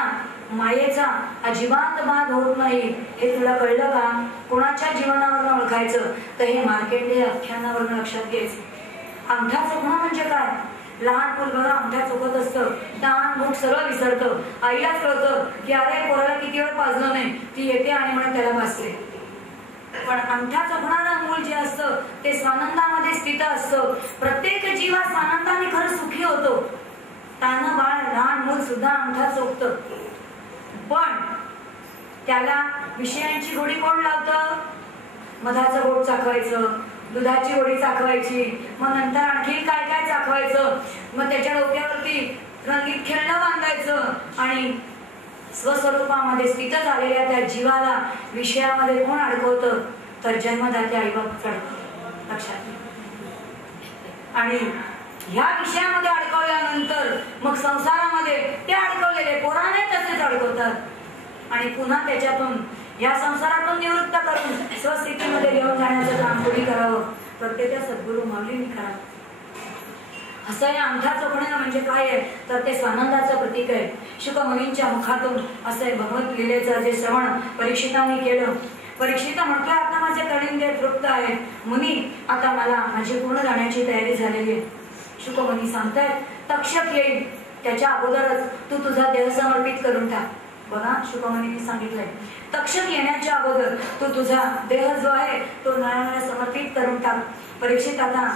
मायेचा अजिबात बाध होत नाही. हे तुला कळलं का? कोणाच्या जीवनावरून ओळखायचं तर हे मार्कंडेय आख्यानावरून लक्षात घ्यायचं. अंगठा चोखणं म्हणजे काय? लहान मुल बघा अंगठा चोखत असतं, ताण भूक सगळं विसरतं. आईलाच कळतं की अरे पोराला किती वेळ पाजलं नाही, ती येते आणि म्हणून त्याला भासते. पण अंगठा चोखणारं मूल जे असतं ते स्वानंदामध्ये स्थित असतं. प्रत्येक जीव हा स्वानंदाने खरं सुखी होतो. तानं बाळ लहान मूल सुद्धा अंगठा चोखतं. पण त्याला विषयांची गोडी कोण लावतं? मधाचं गोड चाखवायचं, दुधाची गोडी चाखवायची, मग नंतर आणखी काय काय चाखवायचं, मग त्याच्या डोक्यावरती रंगीत खेळणं बांधायचं. आणि स्वस्वरूपामध्ये स्थित झालेल्या त्या जीवाला विषयामध्ये कोण अडकवतं तर जन्मदाते आईबाप चढतं. लक्षात. आणि ह्या विषयामध्ये अडकवल्यानंतर मग संसारामध्ये ते अडकवलेले पोराने तसेच अडकवतात. आणि पुन्हा त्याच्यातून या संसारातून निवृत्त करून स्वस्थितीमध्ये घेऊन जाण्याचं काम कोणी करावं तर ते त्या सद्गुरू माऊलींनी करावं. असं या अंगठा चोखणं म्हणजे काय आहे तर ते स्वानंदाचं प्रतीक आहे. शुकमुनींच्या मुखातून असं भगवत लीलेचं जे श्रवण परीक्षितांनी केलं. परीक्षित म्हणतोय आता माझे कलिंगे तृप्त आहे मुनी, आता मला माझी पूर्ण जाण्याची तयारी झालेली आहे. शुकमुनी सांगतायत तक्षक येईल त्याच्या अगोदरच तू तुझा देह समर्पित करून टाक. बघा शुकमुनींनी सांगितलंय तक्षक येण्याच्या अगोदर तू तुझा देह जो आहे तो नारायणाला समर्पित करून टाक. परीक्षित आता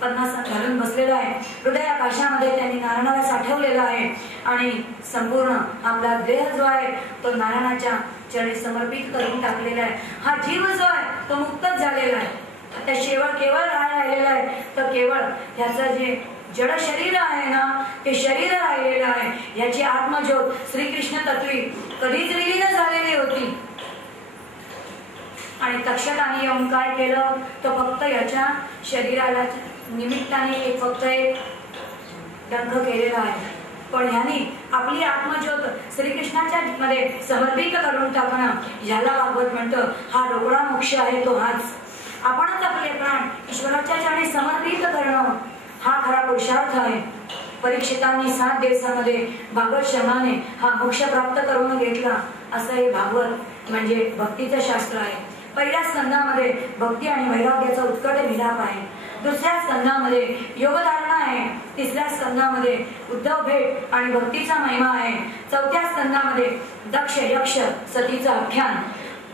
पद्मासन घालून बसलेला आहे, हृदयाकाशामध्ये त्यांनी नारायणाला साठवलेला आहे आणि संपूर्ण आपला देह जो आहे तो नारायणाच्या चरणी समर्पित करून टाकलेला आहे. हा जीव जो आहे तो मुक्तच झालेला आहे. आता केवळ राहिलेला आहे तर केवळ ह्याचं जे जड शरीर आहे ना ते शरीर राहिलेलं आहे. याची आत्मज्योत श्रीकृष्ण तत्वी कधीच विलीन झालेली होती. आणि तक्षकाने येऊन काय केलं तर फक्त याच्या शरीराला निमित्ताने फक्त एक डंख केलेला आहे. पण ह्यानी आपली आत्मज्योत श्रीकृष्णाच्या मध्ये समर्पित करून टाकणं याला भागवत म्हणतं हा रोकडा मोक्ष आहे तो हाच. आपणच आपले प्राण ईश्वराच्या चरणी समर्पित करणं हा खरा पुरुषार्थ आहे. परीक्षितांनी 7 दिवसामध्ये भागवत श्रवणाने हा मोक्ष प्राप्त करून घेतला. असं हे भागवत म्हणजे भक्तीचं शास्त्र आहे. पहिल्या स्कंदामध्ये भक्ती आणि वैराग्याचा उत्कट मिलाप आहे. दुसऱ्या स्कंदामध्ये योगधारणा आहे. तिसऱ्या स्कंदामध्ये उद्धव भेट आणि भक्तीचा महिमा आहे. चौथ्या स्कंदामध्ये दक्ष यक्ष सतीचा आख्यान,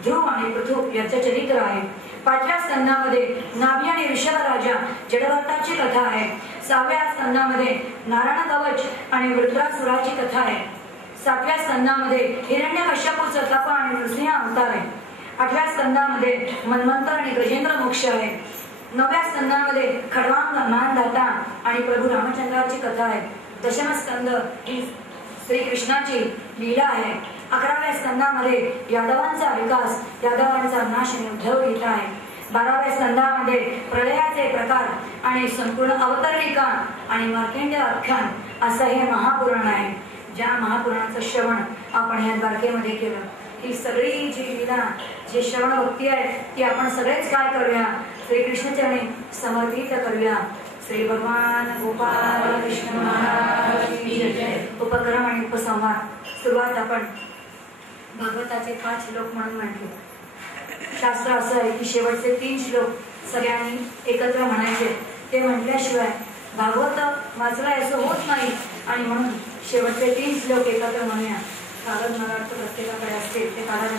ध्रुव आणि पृथु याचे चरित्र आहे. 5व्या स्कंदामध्ये नाभी आणि ऋषभ राजा जडभरताची कथा आहे. 6व्या स्कंदामध्ये नारायण कवच आणि वृत्रासुराची कथा आहे. 7व्या स्कंदामध्ये हिरण्यकश्यपूचा तप आणि नृसिंह अवतार आहे. 8व्या स्कंदामध्ये मन्वंतर आणि गजेंद्र मोक्ष आहे. 9व्या स्कंदामध्ये खडवांग मानधाता आणि प्रभू रामचंद्राची कथा आहे. 10म स्कंद ही श्रीकृष्णाची लीला आहे. 11व्या स्कंदामध्ये यादवांचा विकास, यादवांचा नाश आणि उद्धव गीता आहे. 12व्या स्कंदामध्ये प्रलयाचे प्रकार आणि संपूर्ण अवतरणिका आणि मार्कंडेय आख्यान असं हे महापुराण आहे. ज्या महापुराणाचं श्रवण आपण या द्वारकेमध्ये केलं. ही सगळी जी लीला जी श्रवण भक्ती आहे ती आपण सगळेच काय करूया श्रीकृष्ण चरणी समर्पित करूया. श्री भगवान गोपाल कृष्ण महाराज की जय. उपक्रम आणि उपसंहार सुरुवात आपण भागवताचे 5 श्लोक म्हणून म्हटले. शास्त्र असं आहे की शेवटचे 3 श्लोक सगळ्यांनी एकत्र म्हणायचे. ते म्हटल्याशिवाय भागवत वाचलाय असं होत नाही आणि म्हणून शेवटचे 3 श्लोक एकत्र म्हणूया. कागद मला वाटतं प्रत्येकाकडे असते ते काढायला.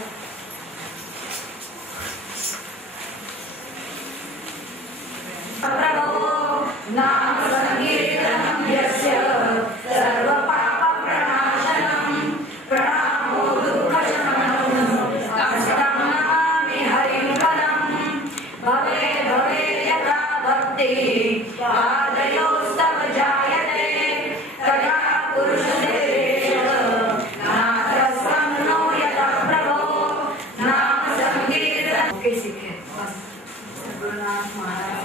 प्रभो नाम संकीर्तनं यस्य सर्व पाप प्रणाशनं प्रणामो दुःखशमनं तं नमामि हरिं पदं. भवे भवे यथा भक्ति पादयोस्तव जायते तदा पुरुषदेवेश नाथस्त्वं नो यथा प्रभो नाम संकीर्तन. ओके सीखे बस. गुरुनाथ महाराज